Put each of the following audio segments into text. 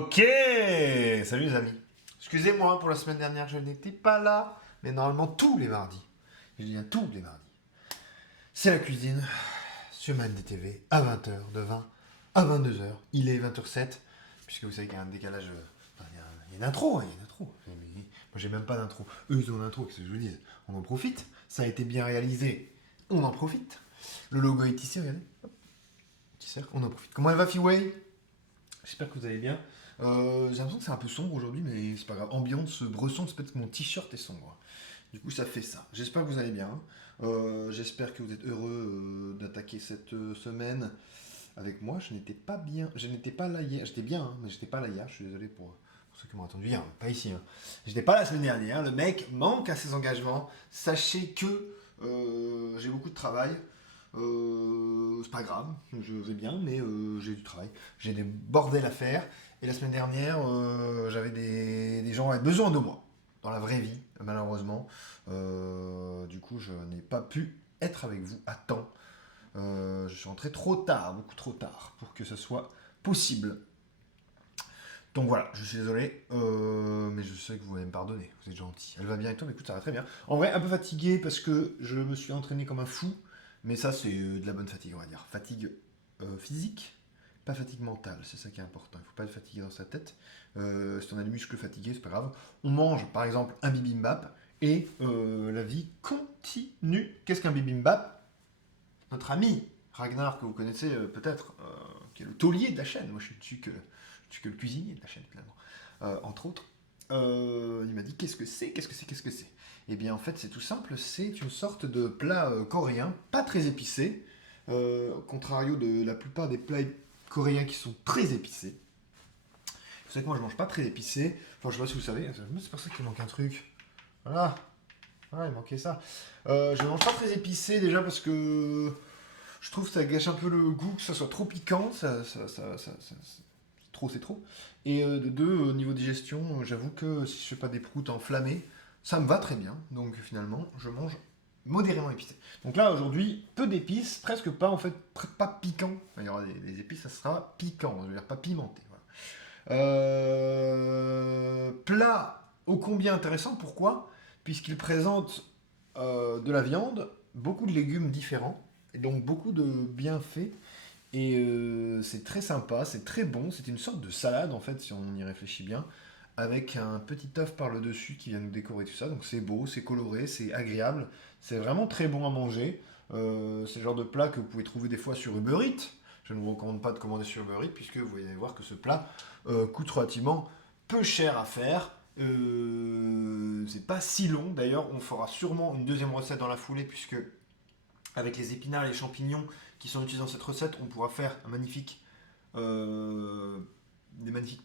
Ok, salut les amis. Excusez-moi pour la semaine dernière, je n'étais pas là, mais normalement tous les mardis, je dis bien tous les mardis, c'est la cuisine sur ManDTV à 20h, de 20 à 22h. Il est 20h07, puisque vous savez qu'il y a un décalage, enfin, il y a une intro, hein, il y a une intro. Moi j'ai même pas d'intro, eux ils ont une intro, qu'est-ce que je vous dis? On en profite, ça a été bien réalisé, on en profite. Le logo est ici, regardez, hop, ici, on en profite. Comment elle va Fiway? J'espère que vous allez bien. J'ai l'impression que c'est un peu sombre aujourd'hui, mais c'est pas grave. Ambiance bresson, c'est peut-être que mon t-shirt est sombre. Du coup, ça fait ça. J'espère que vous allez bien. J'espère que vous êtes heureux d'attaquer cette semaine avec moi. Je n'étais pas bien. Je n'étais pas là hier. J'étais bien, hein, mais j'étais pas là hier. Je suis désolé pour ceux qui m'ont attendu hier. Pas ici. Hein. J'étais pas la semaine dernière. Le mec manque à ses engagements. Sachez que j'ai beaucoup de travail. C'est pas grave, je vais bien, mais j'ai du travail. J'ai des bordels à faire. Et la semaine dernière, j'avais des gens qui avaient besoin de moi, dans la vraie vie, malheureusement. Du coup, je n'ai pas pu être avec vous à temps. Je suis rentré trop tard, beaucoup trop tard, pour que ce soit possible. Donc voilà, je suis désolé, mais je sais que vous allez me pardonner, vous êtes gentil. Elle va bien et tout, mais écoute, ça va très bien. En vrai, un peu fatigué parce que je me suis entraîné comme un fou, mais ça c'est de la bonne fatigue, on va dire. Fatigue physique, pas fatigue mentale, c'est ça qui est important. Il ne faut pas être fatigué dans sa tête. Si on a les muscles fatigués, c'est pas grave. On mange par exemple un bibimbap et la vie continue. Qu'est-ce qu'un bibimbap? Notre ami Ragnar, que vous connaissez peut-être, qui est le taulier de la chaîne. Moi, je suis que le cuisinier de la chaîne, finalement. Entre autres, il m'a dit qu'est-ce que c'est, qu'est-ce que c'est, qu'est-ce que c'est. Eh bien, en fait, c'est tout simple. C'est une sorte de plat coréen, pas très épicé, contrario de la plupart des plats coréens qui sont très épicés. Vous savez que moi, je mange pas très épicé. Enfin, je sais pas si vous savez. C'est pour ça qu'il manque un truc. Voilà. Voilà, il manquait ça. Je mange pas très épicé déjà parce que je trouve que ça gâche un peu le goût, que ça soit trop piquant, c'est trop, c'est trop. Et de deux, au niveau digestion, j'avoue que si je fais pas des proutes enflammées, ça me va très bien. Donc finalement, je mange modérément épicé. Donc là, aujourd'hui, peu d'épices, presque pas en fait, pas piquant. Il y aura des épices, ça sera piquant, je veux dire pas pimenté. Voilà. Plat ô combien intéressant, pourquoi? Puisqu'il présente de la viande, beaucoup de légumes différents, et donc beaucoup de bienfaits. Et c'est très sympa, c'est très bon. C'est une sorte de salade en fait, si on y réfléchit bien, avec un petit œuf par le dessus qui vient nous décorer tout ça. Donc c'est beau, c'est coloré, c'est agréable. C'est vraiment très bon à manger. C'est le genre de plat que vous pouvez trouver des fois sur Uber Eats. Je ne vous recommande pas de commander sur Uber Eats puisque vous allez voir que ce plat coûte relativement peu cher à faire. C'est pas si long. D'ailleurs, on fera sûrement une deuxième recette dans la foulée puisque avec les épinards et les champignons qui sont utilisés dans cette recette, on pourra faire des magnifiques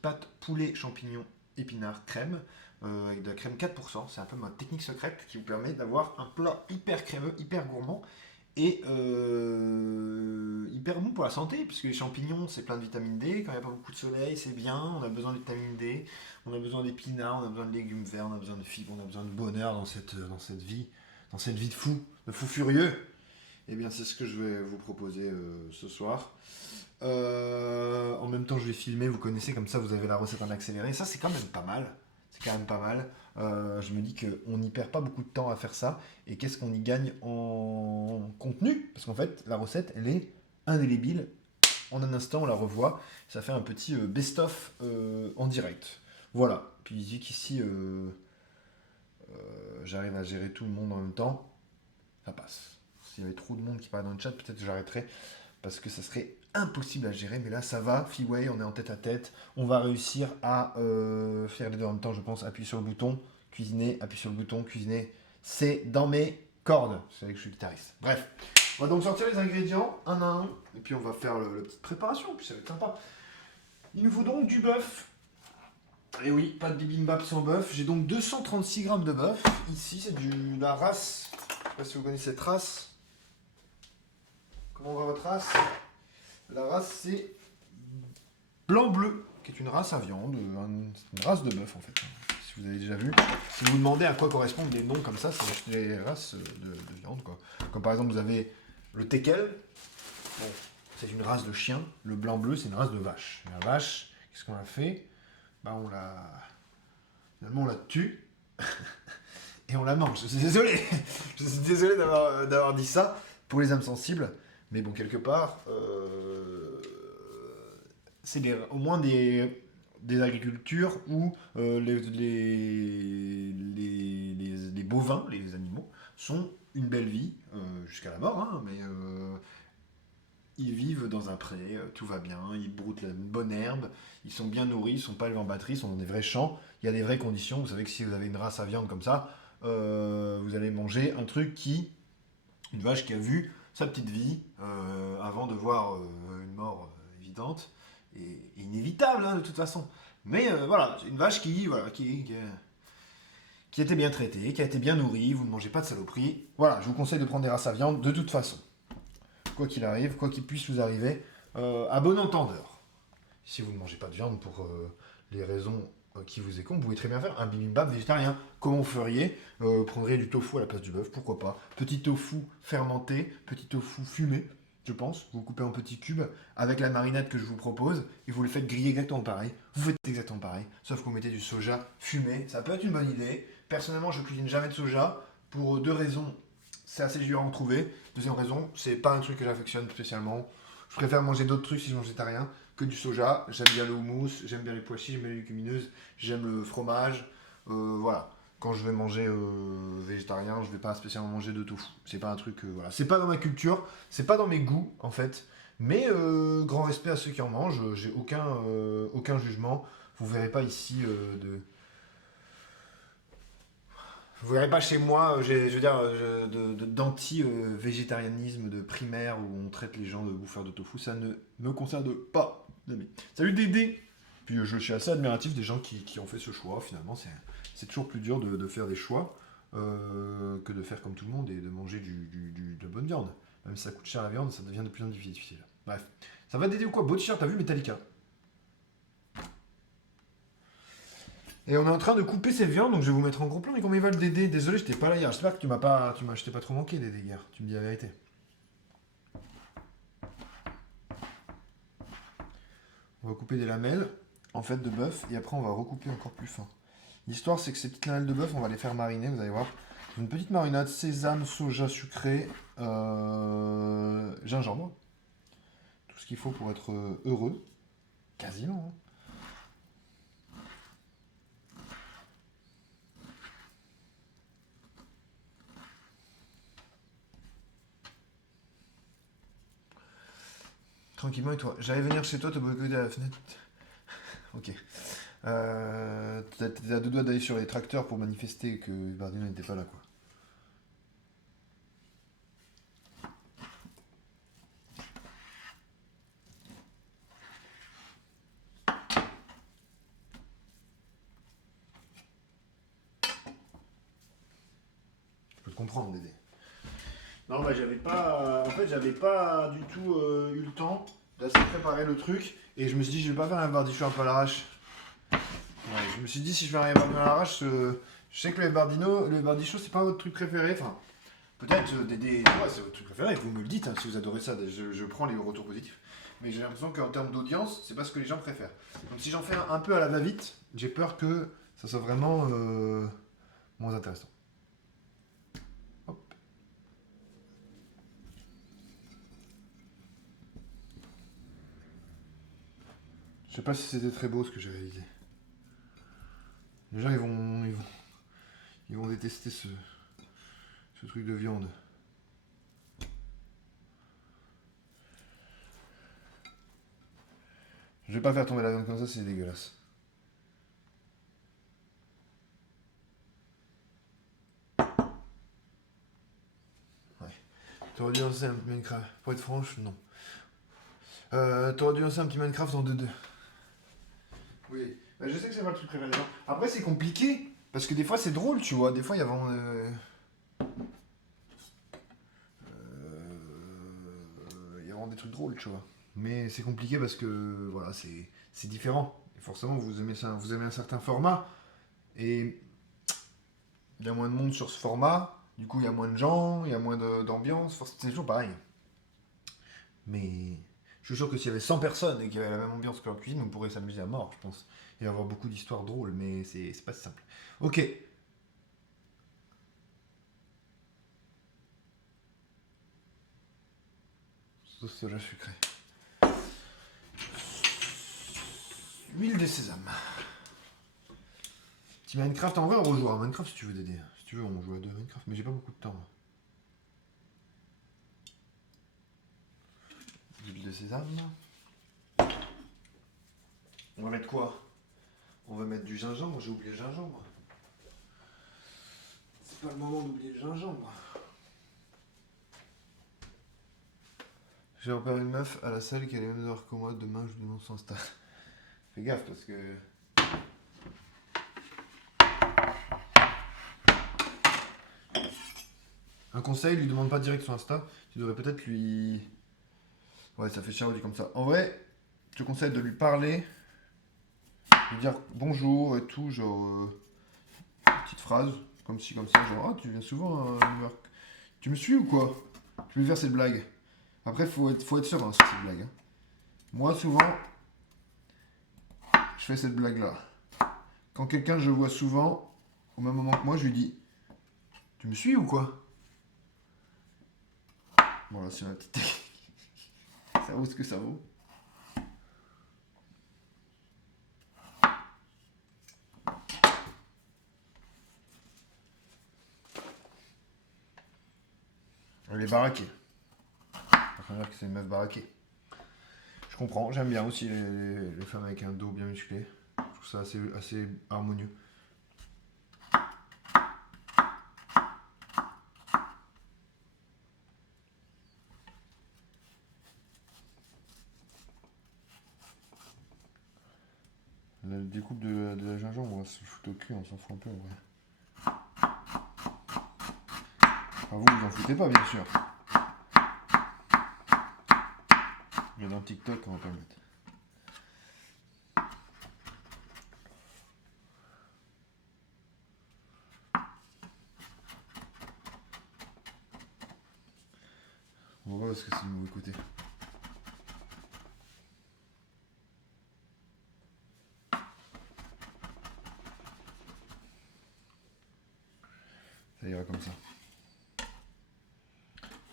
pâtes poulet, champignons, épinards, crème, avec de la crème 4%. C'est un peu ma technique secrète qui vous permet d'avoir un plat hyper crémeux, hyper gourmand et hyper bon pour la santé, puisque les champignons, c'est plein de vitamine D. Quand il n'y a pas beaucoup de soleil, c'est bien. On a besoin de vitamine D, on a besoin d'épinards, on a besoin de légumes verts, on a besoin de fibres, on a besoin de bonheur dans cette vie de fou furieux. Eh bien, c'est ce que je vais vous proposer ce soir. En même temps, je vais filmer, vous connaissez, comme ça vous avez la recette en accéléré. Ça, c'est quand même pas mal. C'est quand même pas mal. Je me dis qu'on n'y perd pas beaucoup de temps à faire ça. Et qu'est-ce qu'on y gagne en contenu? Parce qu'en fait, la recette, elle est indélébile. En un instant, on la revoit. Ça fait un petit best-of en direct. Voilà. Puis je dis qu'ici, j'arrive à gérer tout le monde en même temps. Ça passe. S'il y avait trop de monde qui parlait dans le chat, peut-être que j'arrêterais parce que ça serait impossible à gérer. Mais là, ça va. Fiway, on est en tête à tête. On va réussir à faire les deux en même temps, je pense. Appuyer sur le bouton, cuisiner, appuyer sur le bouton, cuisiner. C'est dans mes cordes. C'est vrai que je suis guitariste. Bref, on va donc sortir les ingrédients un à un. Et puis on va faire la petite préparation. Puis ça va être sympa. Il nous faut donc du bœuf. Et oui, pas de bibimbap sans bœuf. J'ai donc 236 grammes de bœuf. Ici, c'est de la race. Je ne sais pas si vous connaissez cette race. Comment va votre race? La race, c'est blanc-bleu, qui est une race à viande, une race de bœuf en fait. Si vous avez déjà vu. Si vous vous demandez à quoi correspondent les noms comme ça, c'est des races de viande, quoi. Comme par exemple, vous avez le teckel. Bon, c'est une race de chien. Le blanc-bleu, c'est une race de vache. La vache, qu'est-ce qu'on a fait? bah finalement on la tue et on la mange. Je suis désolé, je suis désolé d'avoir dit ça pour les âmes sensibles, mais bon, quelque part, c'est au moins des agricultures où les bovins, les animaux, sont une belle vie, jusqu'à la mort, hein, mais ils vivent dans un pré, tout va bien, ils broutent la bonne herbe, ils sont bien nourris, ils sont pas élevés en batterie, ils sont dans des vrais champs, il y a des vraies conditions. Vous savez que si vous avez une race à viande comme ça, vous allez manger un truc une vache qui a vu sa petite vie avant de voir une mort évidente et inévitable, hein, de toute façon. Mais voilà, c'est une vache qui était bien traitée, qui a été bien nourrie, vous ne mangez pas de saloperie. Voilà, je vous conseille de prendre des races à viande de toute façon. Quoi qu'il arrive, quoi qu'il puisse vous arriver, à bon entendeur. Si vous ne mangez pas de viande pour les raisons qui vous écont, vous pouvez très bien faire un bibimbap végétarien. Comment vous feriez prendriez du tofu à la place du bœuf, pourquoi pas. Petit tofu fermenté, petit tofu fumé, je pense. Vous coupez en petits cubes avec la marinade que je vous propose et vous le faites griller exactement pareil. Vous faites exactement pareil, sauf que vous mettez du soja fumé. Ça peut être une bonne idée. Personnellement, je cuisine jamais de soja pour deux raisons. C'est assez dur à en trouver. Deuxième raison, c'est pas un truc que j'affectionne spécialement. Je préfère manger d'autres trucs si je mange végétarien que du soja. J'aime bien le houmous, j'aime bien les pois chiches, j'aime bien les légumineuses, j'aime le fromage. Voilà. Quand je vais manger végétarien, je vais pas spécialement manger de tofu. C'est pas un truc. Voilà. C'est pas dans ma culture, c'est pas dans mes goûts en fait. Mais grand respect à ceux qui en mangent. J'ai aucun jugement. Vous verrez pas ici vous verrez pas chez moi, je veux dire, d'anti-végétarianisme de primaire où on traite les gens de bouffeurs de tofu. Ça ne me concerne pas. Salut Dédé. Puis je suis assez admiratif des gens qui ont fait ce choix. Finalement, c'est toujours plus dur de faire des choix que de faire comme tout le monde et de manger de la bonne viande. Même si ça coûte cher la viande, ça devient de plus en plus difficile. Bref. Ça va Dédé ou quoi? Beau t-shirt, t'as vu Metallica? Et on est en train de couper ces viandes, donc je vais vous mettre en gros plan. Mais comment il va le Dédé? Désolé, j'étais pas là hier. J'espère que je t'ai pas trop manqué Dédé hier. Tu me dis la vérité. On va couper des lamelles, en fait, de bœuf, et après on va recouper encore plus fin. L'histoire, c'est que ces petites lamelles de bœuf, on va les faire mariner, vous allez voir. Une petite marinade, sésame, soja sucré, gingembre. Tout ce qu'il faut pour être heureux. Quasiment, hein. Tranquillement et toi. J'allais venir chez toi te boycotter à la fenêtre. Ok. T'es à deux doigts d'aller sur les tracteurs pour manifester que Bardino n'était pas là, quoi. Je peux te comprendre, Dédé. Non, bah j'avais pas. En fait, j'avais pas du tout eu le temps d'assez préparer le truc. Et je me suis dit, je vais pas faire un bardichou un peu à l'arrache. Ouais, je me suis dit, si je fais un bardichou à l'arrache, je sais que le bardichou, c'est pas votre truc préféré. Enfin, peut-être Dédé, ouais, c'est votre truc préféré. Vous me le dites, hein, si vous adorez ça. Je prends les retours positifs. Mais j'ai l'impression qu'en termes d'audience, c'est pas ce que les gens préfèrent. Donc si j'en fais un peu à la va-vite, j'ai peur que ça soit vraiment moins intéressant. Hop. Je sais pas si c'était très beau ce que j'ai réalisé. Les gens, ils vont détester ce truc de viande. Je vais pas faire tomber la viande comme ça, c'est dégueulasse. Ouais. T'aurais dû lancer un petit Minecraft. Pour être franche, non. T'aurais dû lancer un petit Minecraft en 2-2. Oui. Bah, je sais que c'est pas le truc préféré des gens. Après, c'est compliqué. Parce que des fois, c'est drôle, tu vois. Des fois, il y a vraiment. Il y a vraiment des trucs drôles, tu vois. Mais c'est compliqué parce que voilà, c'est différent. Et forcément, vous aimez un certain format. Et il y a moins de monde sur ce format. Du coup, il y a moins de gens, il y a moins d'ambiance. C'est toujours pareil. Mais Je suis sûr que s'il y avait 100 personnes et qu'il y avait la même ambiance que leur cuisine, on pourrait s'amuser à mort, je pense. Et avoir beaucoup d'histoires drôles, mais c'est pas si simple. Ok. Sauce soja sucrée. Huile de sésame. Petit Minecraft, en vrai, on rejoue à Minecraft si tu veux, Dédé. Si tu veux, on joue à deux Minecraft, mais j'ai pas beaucoup de temps. L'huile de sésame. On va mettre quoi? On va mettre du gingembre, j'ai oublié le gingembre. C'est pas le moment d'oublier le gingembre. J'ai repéré une meuf à la salle qui a les mêmes heures que moi, demain je lui demande son Insta. Fais gaffe parce que... Un conseil, lui demande pas direct son Insta, tu devrais peut-être lui... Ouais, ça fait cher dit comme ça. En vrai, je te conseille de lui parler, lui dire bonjour et tout, genre... petite phrase, comme ci, comme ça, genre ah, tu viens souvent à New York. Tu me suis ou quoi? Je vais faire cette blague. Après, faut être serein sur cette blague. Hein. Moi, souvent, je fais cette blague-là. Quand quelqu'un je vois souvent, au même moment que moi, je lui dis tu me suis ou quoi? Voilà, c'est ma petite technique. Ça vaut ce que ça vaut. Elle est baraquée. Ça veut dire que c'est une meuf baraquée. Je comprends, j'aime bien aussi les femmes avec un dos bien musclé. Je trouve ça assez harmonieux. La découpe de la gingembre, on va se foutre au cul, on s'en fout un peu en vrai. Enfin, vous en foutez pas, bien sûr. Mais dans TikTok, on va pas le mettre. On va voir parce que c'est le mauvais côté. Ça ira comme ça.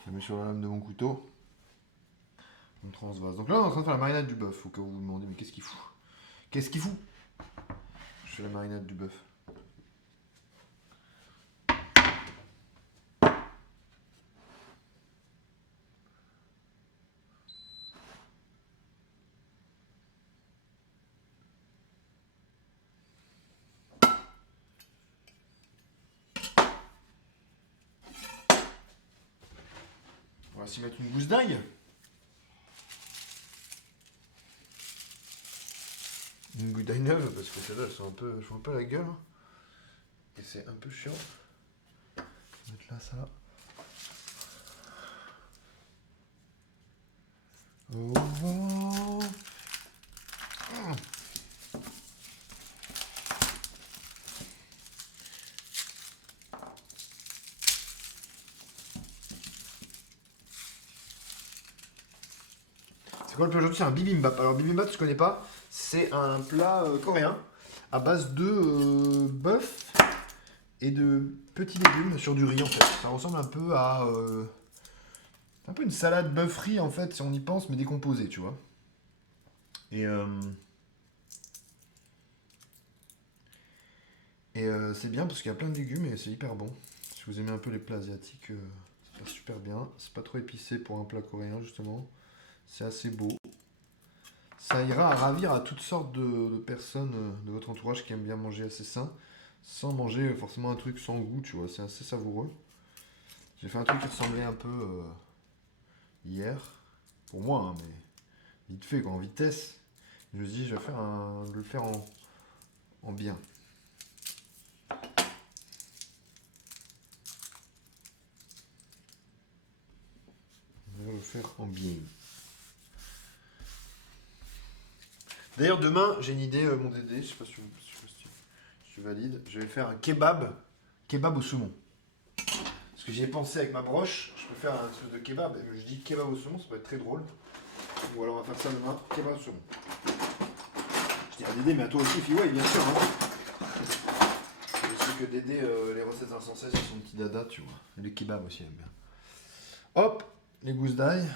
Je mets sur la lame de mon couteau. Une transvase. Donc là, on est en train de faire la marinade du bœuf. Au cas où vous vous demandez, mais qu'est-ce qu'il fout? Qu'est-ce qu'il fout? Je fais la marinade du bœuf. On va s'y mettre une gousse d'ail. Une gousse d'ail neuve, parce que celles-là, elles sont elles font un peu la gueule. Hein. Et c'est un peu chiant. On va mettre là, ça. Oh, oh. C'est quoi le plat aujourd'hui? C'est un bibimbap. Alors bibimbap, tu connais pas? C'est un plat coréen à base de bœuf et de petits légumes sur du riz en fait. Ça ressemble un peu à... c'est un peu une salade bœuf riz en fait, si on y pense, mais décomposée, tu vois. Et, c'est bien parce qu'il y a plein de légumes et c'est hyper bon. Si vous aimez un peu les plats asiatiques, ça passe super bien. C'est pas trop épicé pour un plat coréen justement. C'est assez beau. Ça ira à ravir à toutes sortes de personnes de votre entourage qui aiment bien manger assez sain, sans manger forcément un truc sans goût, tu vois. C'est assez savoureux. J'ai fait un truc qui ressemblait un peu hier, pour moi, hein, mais vite fait, quoi, en vitesse. Je me suis dit, je vais le faire en bien. Je vais le faire en bien. D'ailleurs, demain, j'ai une idée, mon Dédé, je sais pas si tu valides. Je vais faire un kebab au saumon. Parce que j'y ai pensé avec ma broche, je peux faire un espèce de kebab. Et je dis kebab au saumon, ça peut être très drôle. Ou alors on va faire ça demain. Kebab saumon. Je dis à Dédé, mais à toi aussi, il fait ouais, bien sûr. Hein. Je sais que Dédé, les recettes insensées, c'est son petit dada, tu vois. Et les kebabs aussi, il aime bien. Hop, les gousses d'ail.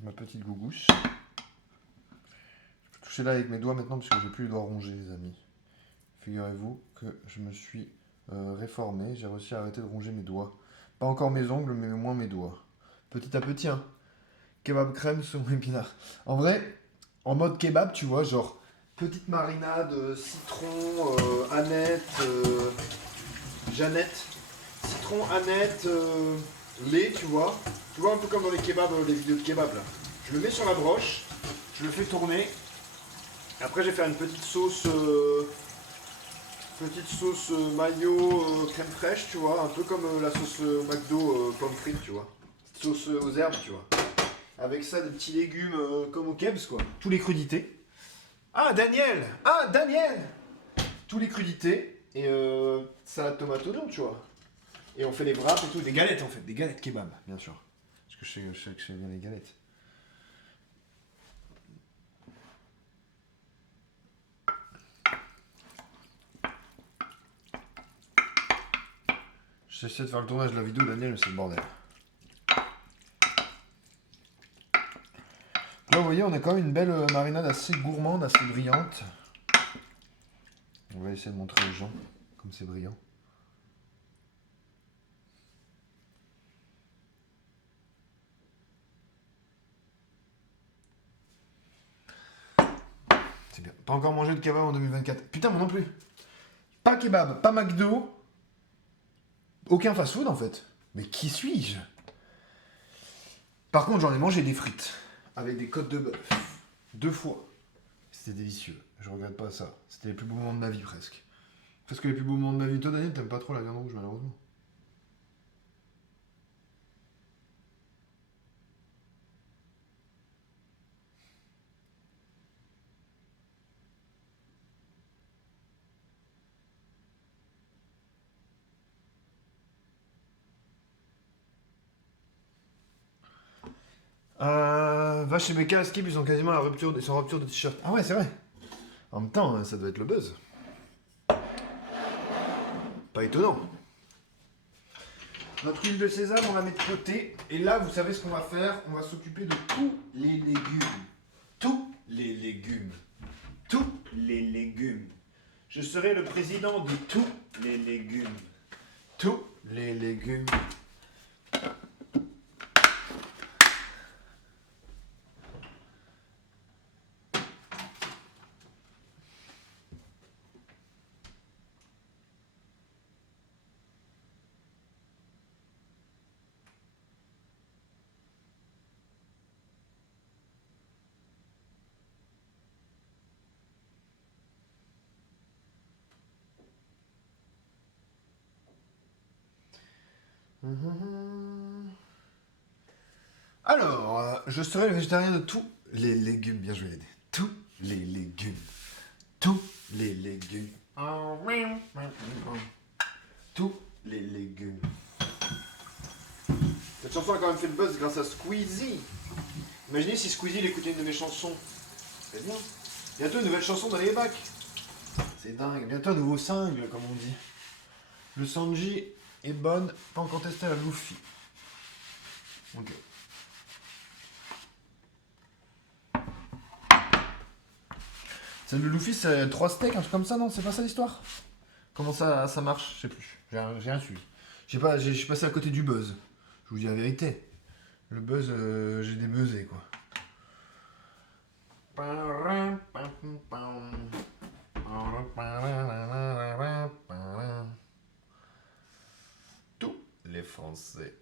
Ma petite gougousse. Je peux toucher là avec mes doigts maintenant parce que j'ai plus les doigts rongés, les amis. Figurez-vous que je me suis réformé, j'ai réussi à arrêter de ronger mes doigts. Pas encore mes ongles, mais au moins mes doigts. Petit à petit, hein. Kebab crème, saumon épinard. En vrai, en mode kebab, tu vois, genre petite marinade, citron, aneth, Jeannette. Citron, aneth, lait, tu vois. Tu vois, un peu comme dans les kebabs, les vidéos de kebab là. Je le mets sur la broche, je le fais tourner. Après, je vais faire une petite sauce mayo, crème fraîche, tu vois. Un peu comme la sauce McDo pomme frites, tu vois. Sauce aux herbes, tu vois. Avec ça, des petits légumes comme au Kebs, quoi. Tous les crudités. Ah, Daniel! Ah, Daniel! Tous les crudités. Et salade tomate oignon, tu vois. Et on fait des wraps et tout. Des galettes, en fait. Des galettes kebab, bien sûr. Parce que je sais que je fais bien les galettes. J'essaie de faire le tournage de la vidéo, Daniel, mais c'est le bordel. Là, vous voyez, on a quand même une belle marinade assez gourmande, assez brillante. On va essayer de montrer aux gens comme c'est brillant. C'est bien. Pas encore mangé de kebab en 2024. Putain, moi non plus. Pas kebab, pas McDo. Aucun fast-food en fait. Mais qui suis-je? Par contre, j'en ai mangé des frites. Avec des côtes de bœuf. 2 fois. C'était délicieux. Je regrette pas ça. C'était les plus beaux moments de ma vie presque. Presque les plus beaux moments de ma vie. Toi, Daniel, t'aimes pas trop la viande rouge malheureusement. Va chez Becca à Skip, ils sont quasiment à la rupture, ils sont en rupture de t-shirt. Ah ouais, c'est vrai. En même temps, ça doit être le buzz. Pas étonnant. Notre huile de sésame, on la met de côté. Et là, vous savez ce qu'on va faire? On va s'occuper de tous les légumes. Tous les légumes. Tous les légumes. Je serai le président de tous les légumes. Tous les légumes. Alors, je serai le végétarien de tous les légumes. Bien joué, l'aider. Tous les légumes. Tous les légumes. Tous les légumes. Cette chanson a quand même fait le buzz grâce à Squeezie. Imaginez si Squeezie il écoutait une de mes chansons. C'est bien. Bientôt une nouvelle chanson dans les bacs. C'est dingue. Bientôt un nouveau single, comme on dit. Le Sanji est bonne, pas encore testé la Luffy. Ok. C'est le Luffy, c'est 3 steaks, un truc comme ça, non? C'est pas ça l'histoire? Comment ça marche? Je sais plus. J'ai rien su. Je suis passé à côté du buzz. Je vous dis la vérité. Le buzz, j'ai débuzzé quoi. Tous les Français.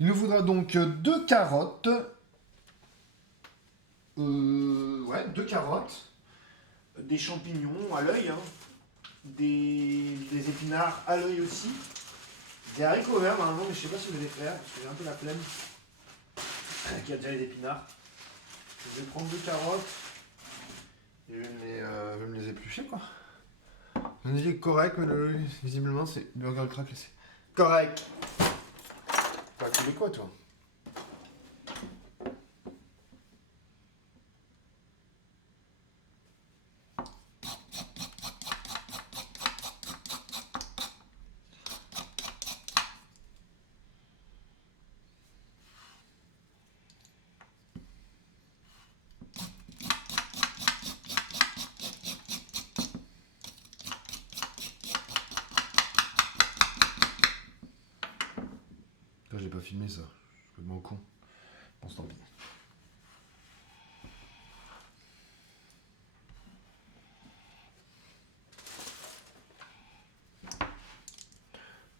Il nous faudra donc 2 carottes. Ouais, 2 carottes. Des champignons à l'œil. Hein. Des épinards à l'œil aussi. Des haricots verts normalement, mais je sais pas si je vais les faire parce que j'ai un peu la flemme. qui a déjà les épinards. Je vais prendre 2 carottes et je vais me les éplucher quoi. Je me dis correct, mais visiblement c'est burger ultra classé. Correct. T'as coulé quoi toi? J'ai pas filmé ça, je suis complètement con. Bon, c'est tant pis.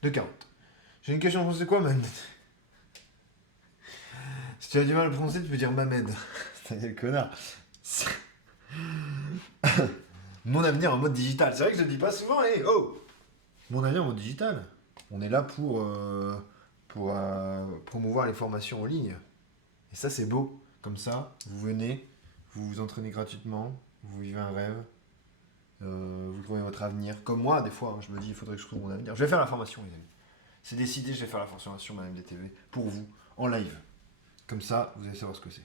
De 40. J'ai une question, c'est quoi Mamed? Si tu as du mal à le prononcer, tu peux dire Mamed. C'est quel connard. Mon avenir en mode digital. C'est vrai que je le dis pas souvent, et oh! Mon avenir en mode digital. On est là pour promouvoir les formations en ligne. Et ça, c'est beau. Comme ça, vous venez, vous vous entraînez gratuitement, vous vivez un rêve, vous trouvez votre avenir. Comme moi, des fois, je me dis, il faudrait que je trouve mon avenir. Je vais faire la formation, les amis. C'est décidé, je vais faire la formation Madame DTV pour vous, en live. Comme ça, vous allez savoir ce que c'est.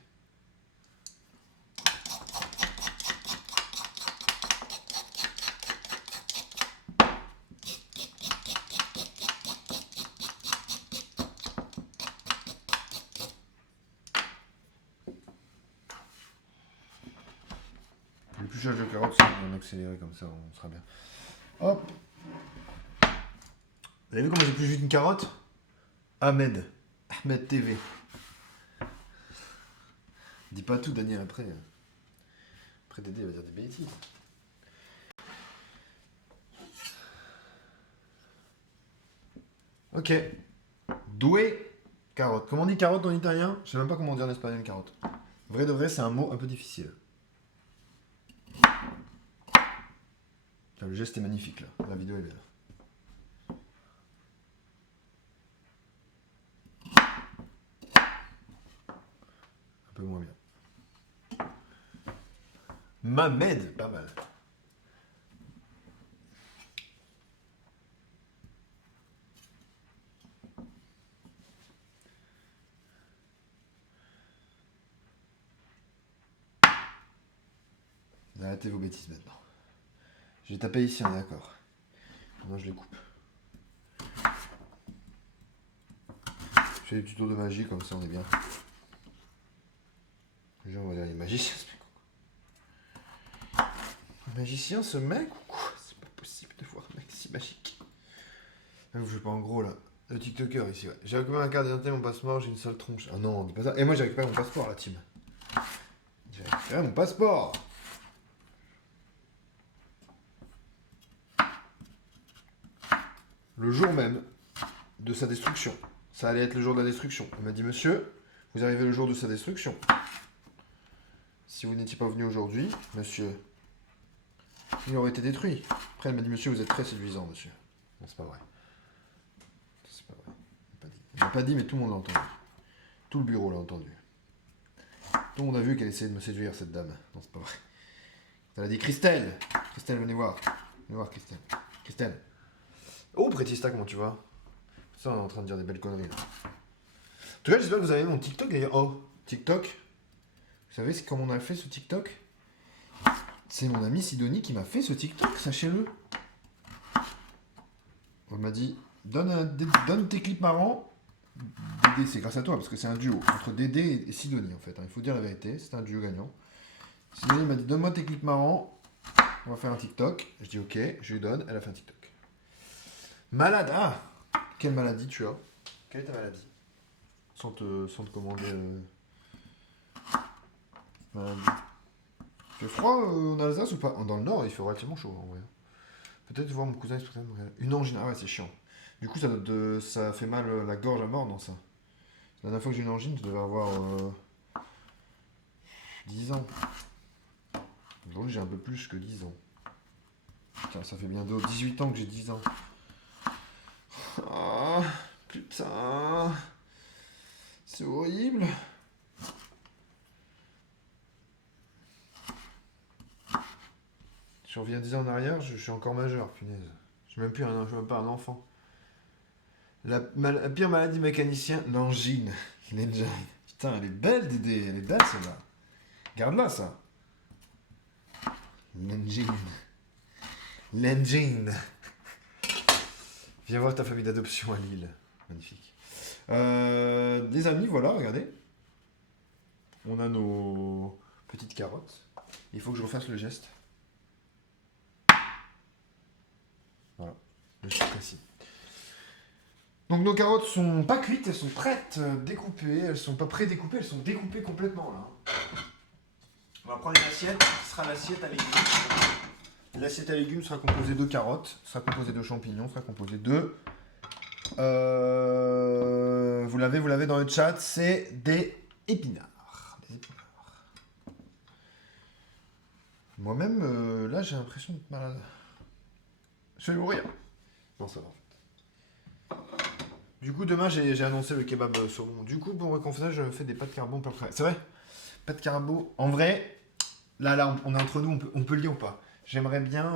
Le plus chargé de carottes, c'est en accéléré comme ça, on sera bien. Hop. Vous avez vu comment j'ai plus vite une carotte? Ahmed TV. Dis pas tout, Daniel, après. Après, Dédé va dire des bêtises. Ok. Doué carotte. Comment on dit carotte en italien? Je sais même pas comment dire en espagnol carotte. Vrai de vrai, c'est un mot un peu difficile. Le geste est magnifique là. La vidéo est belle. Un peu moins bien. Mamed, pas mal. Arrêtez vos bêtises maintenant. J'ai tapé ici, on est d'accord. Maintenant je les coupe. Je fais des tutos de magie comme ça on est bien. Les gens vont dire les magiciens. Le magicien ce mec ou quoi? C'est pas possible de voir un mec si magique. Je joue pas en gros là. Le TikToker ici, ouais. J'ai récupéré ma carte d'identité, mon passeport, j'ai une seule tronche. Ah non, dis pas ça. Et moi j'ai récupéré mon passeport la team. J'ai récupéré mon passeport. Le jour même de sa destruction. Ça allait être le jour de la destruction. Il m'a dit, monsieur, vous arrivez le jour de sa destruction. Si vous n'étiez pas venu aujourd'hui, monsieur, il aurait été détruit. Après, elle m'a dit, monsieur, vous êtes très séduisant, monsieur. Non, c'est pas vrai. C'est pas vrai. Il m'a pas dit, mais tout le monde l'a entendu. Tout le bureau l'a entendu. Tout le monde a vu qu'elle essayait de me séduire, cette dame. Non, c'est pas vrai. Elle a dit, Christelle. Christelle, venez voir. Venez voir, Christelle. Christelle. Oh, Prétista, comment tu vas? Ça, on est en train de dire des belles conneries, là. En tout cas, j'espère que vous avez mon TikTok, d'ailleurs. Oh, TikTok. Vous savez comment on a fait ce TikTok? C'est mon ami Sidonie qui m'a fait ce TikTok, sachez-le. On m'a dit, donne tes clips marrants. Dédé, c'est grâce à toi, parce que c'est un duo entre Dédé et Sidonie, en fait. Il faut dire la vérité, c'est un duo gagnant. Sidonie m'a dit, donne-moi tes clips marrants. On va faire un TikTok. Je dis, ok, je lui donne. Elle a fait un TikTok. Malade, ah! Quelle maladie tu as? Quelle est ta maladie? Sans te commander... maladie. Il fait froid en Alsace ou pas? Dans le nord, il fait relativement chaud en vrai. Peut-être voir mon cousin exprès. Une angine, ah ouais, c'est chiant. Du coup, ça fait mal la gorge à mort, non ça? La dernière fois que j'ai une angine, je devais avoir 10 ans. Aujourd'hui, j'ai un peu plus que 10 ans. Putain, ça fait bientôt 18 ans que j'ai 10 ans. Ah, putain. C'est horrible. Je reviens 10 ans en arrière, je suis encore majeur, punaise. Je suis même pas un enfant. La pire maladie mécanicien, l'angine. L'engine. Putain, elle est belle, Dédé. Elle est belle, celle-là. Garde-la, ça. L'engine. L'engine. Viens voir ta famille d'adoption à Lille. Magnifique. Les amis, voilà, regardez. On a nos petites carottes. Il faut que je refasse le geste. Voilà, le geste précis. Donc nos carottes sont pas cuites, elles sont prêtes, découpées. Elles sont pas pré-découpées, elles sont découpées complètement là. On va prendre une assiette, ce sera l'assiette à légumes. L'assiette à légumes sera composée de carottes, sera composée de champignons, sera composée de... vous l'avez dans le chat, c'est des épinards. Des épinards. Moi-même, là, j'ai l'impression d'être malade. Je vais mourir. Non, ça va. Du coup, demain, j'ai annoncé le kebab saumon. Du coup, pour réconforter, je fais des pâtes carbo peu près. C'est vrai? Pâtes carbo. En vrai, là, on est entre nous, on peut le dire ou pas? J'aimerais bien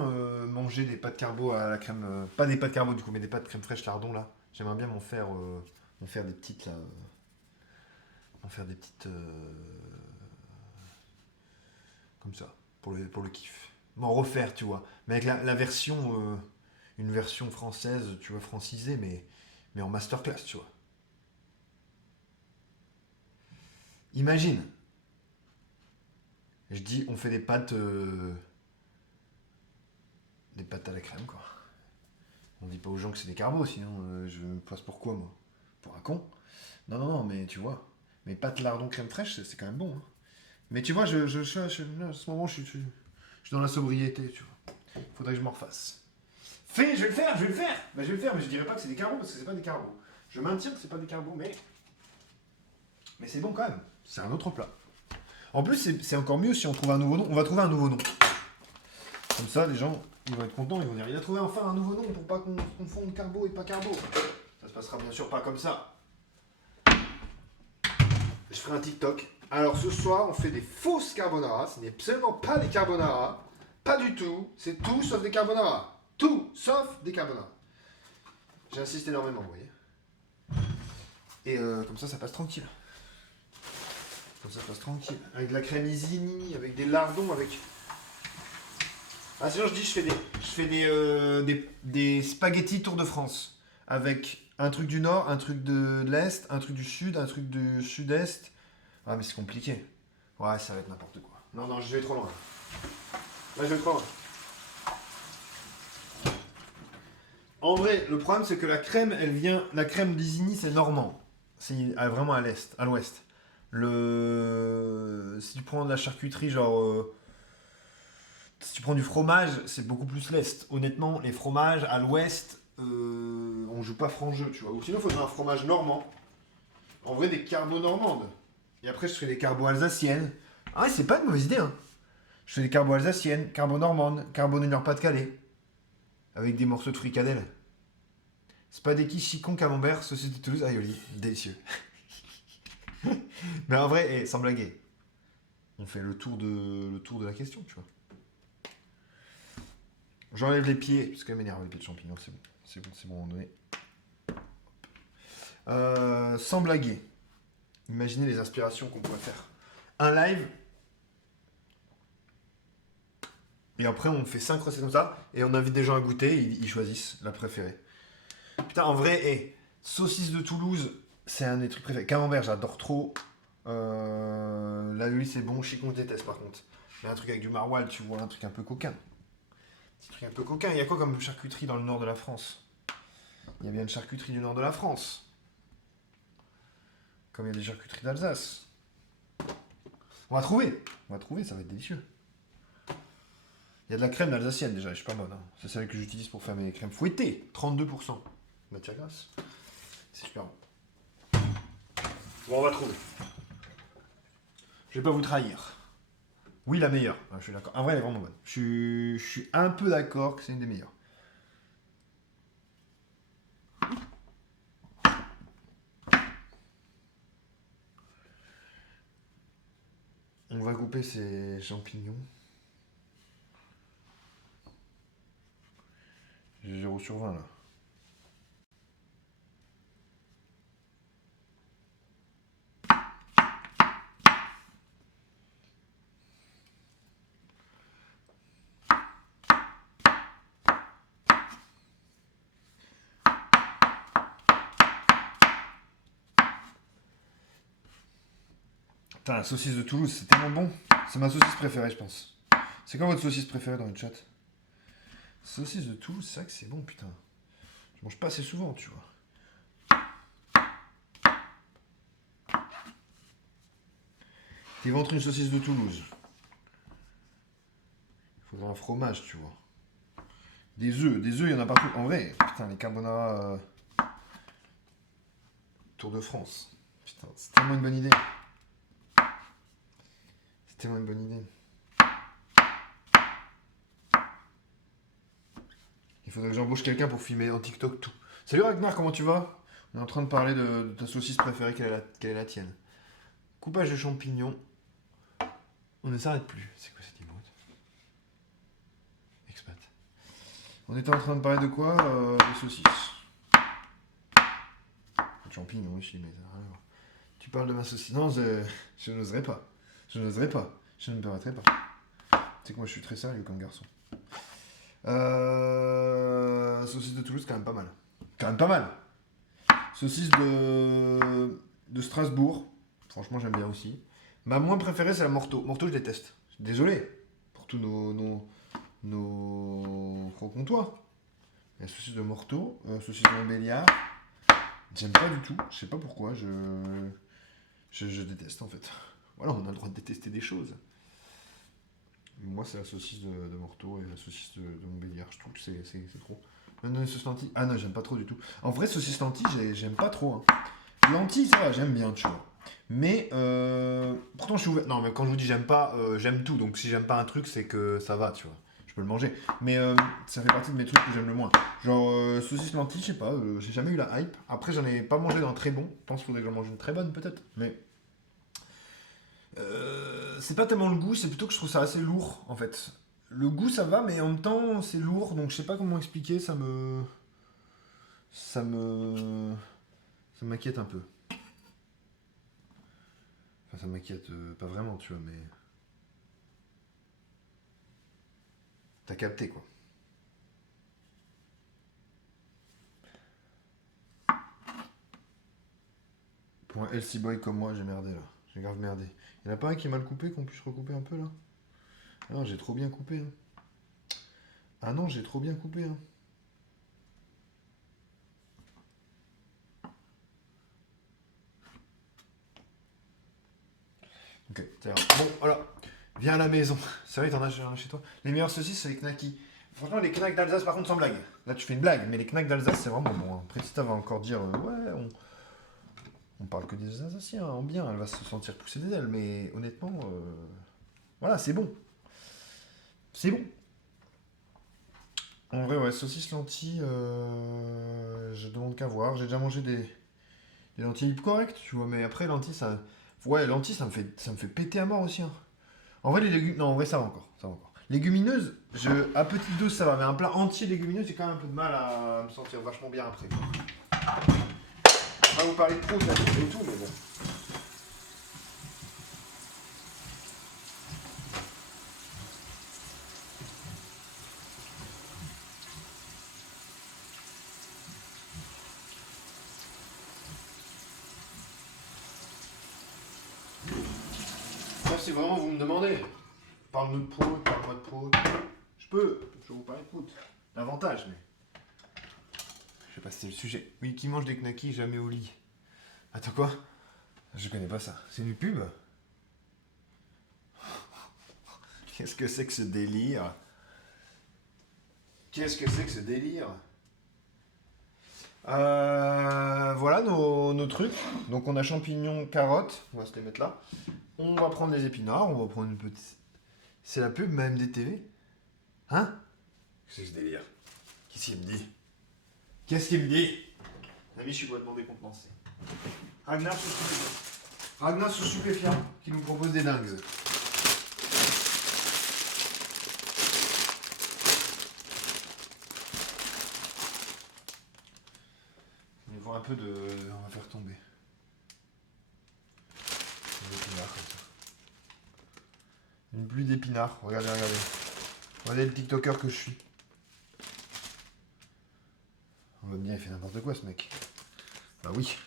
manger des pâtes carbo à la crème. Pas des pâtes carbo du coup, mais des pâtes crème fraîche lardon là. J'aimerais bien m'en faire des petites là. M'en faire des petites. Comme ça, pour le kiff. M'en refaire, tu vois. Mais avec la version. Une version française, tu vois, francisée, mais en masterclass, tu vois. Imagine. Je dis, on fait des pâtes à la crème, quoi. On dit pas aux gens que c'est des carbos, sinon je me passe pour quoi, moi? Pour un con? Non, mais tu vois. Mais pâtes lardon crème fraîche, c'est quand même bon. Hein. Mais tu vois, là, à ce moment, je suis dans la sobriété, tu vois. Faudrait que je m'en refasse. Je vais le faire. Bah, je vais le faire, mais je dirais pas que c'est des carbos, parce que c'est pas des carbos. Je maintiens que c'est pas des carbos, mais c'est bon quand même. C'est un autre plat. En plus, c'est encore mieux si on trouve un nouveau nom. On va trouver un nouveau nom. Comme ça, les gens, ils vont être contents. Ils vont dire, il a trouvé enfin un nouveau nom pour pas qu'on confonde carbo et pas carbo. Ça se passera bien sûr pas comme ça. Je ferai un TikTok. Alors ce soir, on fait des fausses carbonara. Ce n'est absolument pas des carbonara. Pas du tout. C'est tout sauf des carbonara. Tout sauf des carbonara. J'insiste énormément, vous voyez. Et comme ça passe tranquille. Comme ça passe tranquille. Avec de la crème Isigny, avec des lardons, avec... Ah sinon je dis je fais des spaghettis Tour de France. Avec un truc du nord, un truc de l'est, un truc du sud, un truc du sud-est. Ah mais c'est compliqué. Ouais, ça va être n'importe quoi. Non, je vais trop loin. Là je vais trop loin. En vrai, le problème c'est que la crème, la crème d'Isigny c'est normand. C'est vraiment à l'est, à l'ouest. Si tu prends de la charcuterie, genre. Si tu prends du fromage, c'est beaucoup plus l'est. Honnêtement, les fromages à l'ouest, on joue pas franc jeu, tu vois. Ou sinon, il faudrait un fromage normand. En vrai, des carbos normandes. Et après, je ferai des carbos alsaciennes. Ah ouais, c'est pas une mauvaise idée, hein. Je fais des carbos alsaciennes, carbos normandes, carbos du Nord-Pas-de-Calais. Avec des morceaux de fricadelle. Spaghetti, chicon, camembert, saucisse de Toulouse, aioli. Délicieux. Mais en vrai, sans blaguer, on fait le tour de la question, tu vois. J'enlève les pieds, parce qu'elle m'énerve les pieds de champignons, c'est bon, on donné. Sans blaguer, imaginez les inspirations qu'on pourrait faire. Un live, et après on fait 5 recettes comme ça, et on invite des gens à goûter, ils choisissent la préférée. Putain, en vrai, saucisse de Toulouse, c'est un des trucs préférés. Camembert, j'adore trop. La huile, c'est bon. Chicon, je déteste par contre. Mais un truc avec du maroilles, tu vois, un truc un peu coquin. Un peu coquin. Il y a quoi comme charcuterie dans le nord de la France? Il y a bien une charcuterie du nord de la France. Comme il y a des charcuteries d'Alsace. On va trouver, ça va être délicieux. Il y a de la crème alsacienne déjà, je suis pas bonne. Hein. C'est celle que j'utilise pour faire mes crèmes fouettées. 32%. Matière grasse. C'est super bon. Bon, on va trouver. Je vais pas vous trahir. Oui, la meilleure. Je suis d'accord. En vrai, elle est vraiment bonne. Je suis un peu d'accord que c'est une des meilleures. On va couper ces champignons. J'ai 0 sur 20 là. Putain, la saucisse de Toulouse, c'est tellement bon. C'est ma saucisse préférée, je pense. C'est quoi votre saucisse préférée dans le chat? Saucisse de Toulouse, c'est vrai que c'est bon, putain. Je mange pas assez souvent, tu vois. T'éventres une saucisse de Toulouse. Il faudrait un fromage, tu vois. Des œufs, il y en a partout. En vrai, putain, les carbonara Tour de France. Putain, c'est tellement une bonne idée. C'est tellement une bonne idée. Il faudrait que j'embauche quelqu'un pour filmer en TikTok tout. Salut Ragnar, comment tu vas? On est en train de parler de ta saucisse préférée, quelle est la tienne? Coupage de champignons. On ne s'arrête plus. C'est quoi cette emote? Expat. On était en train de parler de quoi? Des saucisses. De champignons aussi, mais ça n'a rien à voir. Tu parles de ma saucisse. Non, je n'oserais pas. Je n'oserais pas. Je ne me permettrais pas. Tu sais que moi je suis très sérieux comme garçon. Saucisse de Toulouse, quand même pas mal. Quand même pas mal. Saucisse de Strasbourg. Franchement, j'aime bien aussi. Ma moins préférée, c'est la Morteau. Morteau, je déteste. Désolé pour tous nos francs-comtois. La saucisse de Morteau, saucisse de Montbéliard. J'aime pas du tout. Je sais pas pourquoi. Je déteste en fait. Voilà, on a le droit de détester des choses. Moi, c'est la saucisse de Morteau et la saucisse de Montbéliard. Je trouve que c'est trop. Non, saucisse lentille. Ah non, j'aime pas trop du tout. En vrai, saucisse lentille, j'aime pas trop. Hein. Lentille, ça va, j'aime bien, tu vois. Mais pourtant, je suis ouvert. Non, mais quand je vous dis j'aime pas, j'aime tout. Donc si j'aime pas un truc, c'est que ça va, tu vois. Je peux le manger. Mais ça fait partie de mes trucs que j'aime le moins. Genre, saucisse lentille, je sais pas, j'ai jamais eu la hype. Après, j'en ai pas mangé d'un très bon. Je pense qu'il faudrait que j'en mange une très bonne, peut-être. Mais. C'est pas tellement le goût, c'est plutôt que je trouve ça assez lourd, en fait. Le goût, ça va, mais en même temps, c'est lourd. Donc je sais pas comment expliquer, ça m'inquiète un peu. Enfin, ça m'inquiète pas vraiment, tu vois, mais. T'as capté, quoi. Pour un LC boy comme moi, j'ai merdé là. J'ai grave merdé. Y'en a pas un qui est mal coupé, qu'on puisse recouper un peu là? Ah non, j'ai trop bien coupé. Hein. Ah non, j'ai trop bien coupé. Hein. Ok, c'est bon, voilà. Viens à la maison. C'est vrai, t'en as chez toi. Les meilleurs saucisses, c'est les knackis. Franchement, les knacks d'Alsace, par contre, sans blague. Là, tu fais une blague, mais les knacks d'Alsace, c'est vraiment bon. Hein. Après, si t'as va encore dire, ouais, on parle que des Alsaciens, en bien, elle va se sentir pousser des ailes, mais honnêtement, voilà, c'est bon. C'est bon. En vrai, ouais, saucisse lentilles, je demande qu'à voir. J'ai déjà mangé des lentilles correctes, tu vois, mais après, lentilles, ça. Ouais, lentilles, ça me fait péter à mort aussi. Hein. En vrai, les légumes. Non, en vrai, ça va encore. Ça va encore. Légumineuses, à petite dose, ça va, mais un plat entier légumineuse, j'ai quand même un peu de mal à me sentir vachement bien après. On va vous parler de prout là, et tout, mais bon. Ça, si vraiment vous me demandez, parle-nous de prout, parle-moi de prout. Je peux vous parler de prout. L'avantage, mais. Je sais pas si c'est le sujet. Oui, qui mange des knackis jamais au lit? Attends, quoi? Je connais pas ça. C'est une pub? Qu'est-ce que c'est que ce délire? Qu'est-ce que c'est que ce délire? Voilà nos trucs. Donc on a champignons, carottes. On va se les mettre là. On va prendre les épinards. On va prendre une petite... C'est la pub même des TV? Hein? Qu'est-ce que c'est ce délire? Qu'est-ce qu'il me dit? Qu'est-ce qu'il me dit? Ami, je suis complètement décontenancé. Ragnar sous stupéfiant qui nous propose des dingues. peu de... On va faire tomber. Des épinards comme ça. Une pluie d'épinards. Regardez, regardez. Regardez le TikToker que je suis. On va me dire, il fait n'importe quoi ce mec. Bah oui.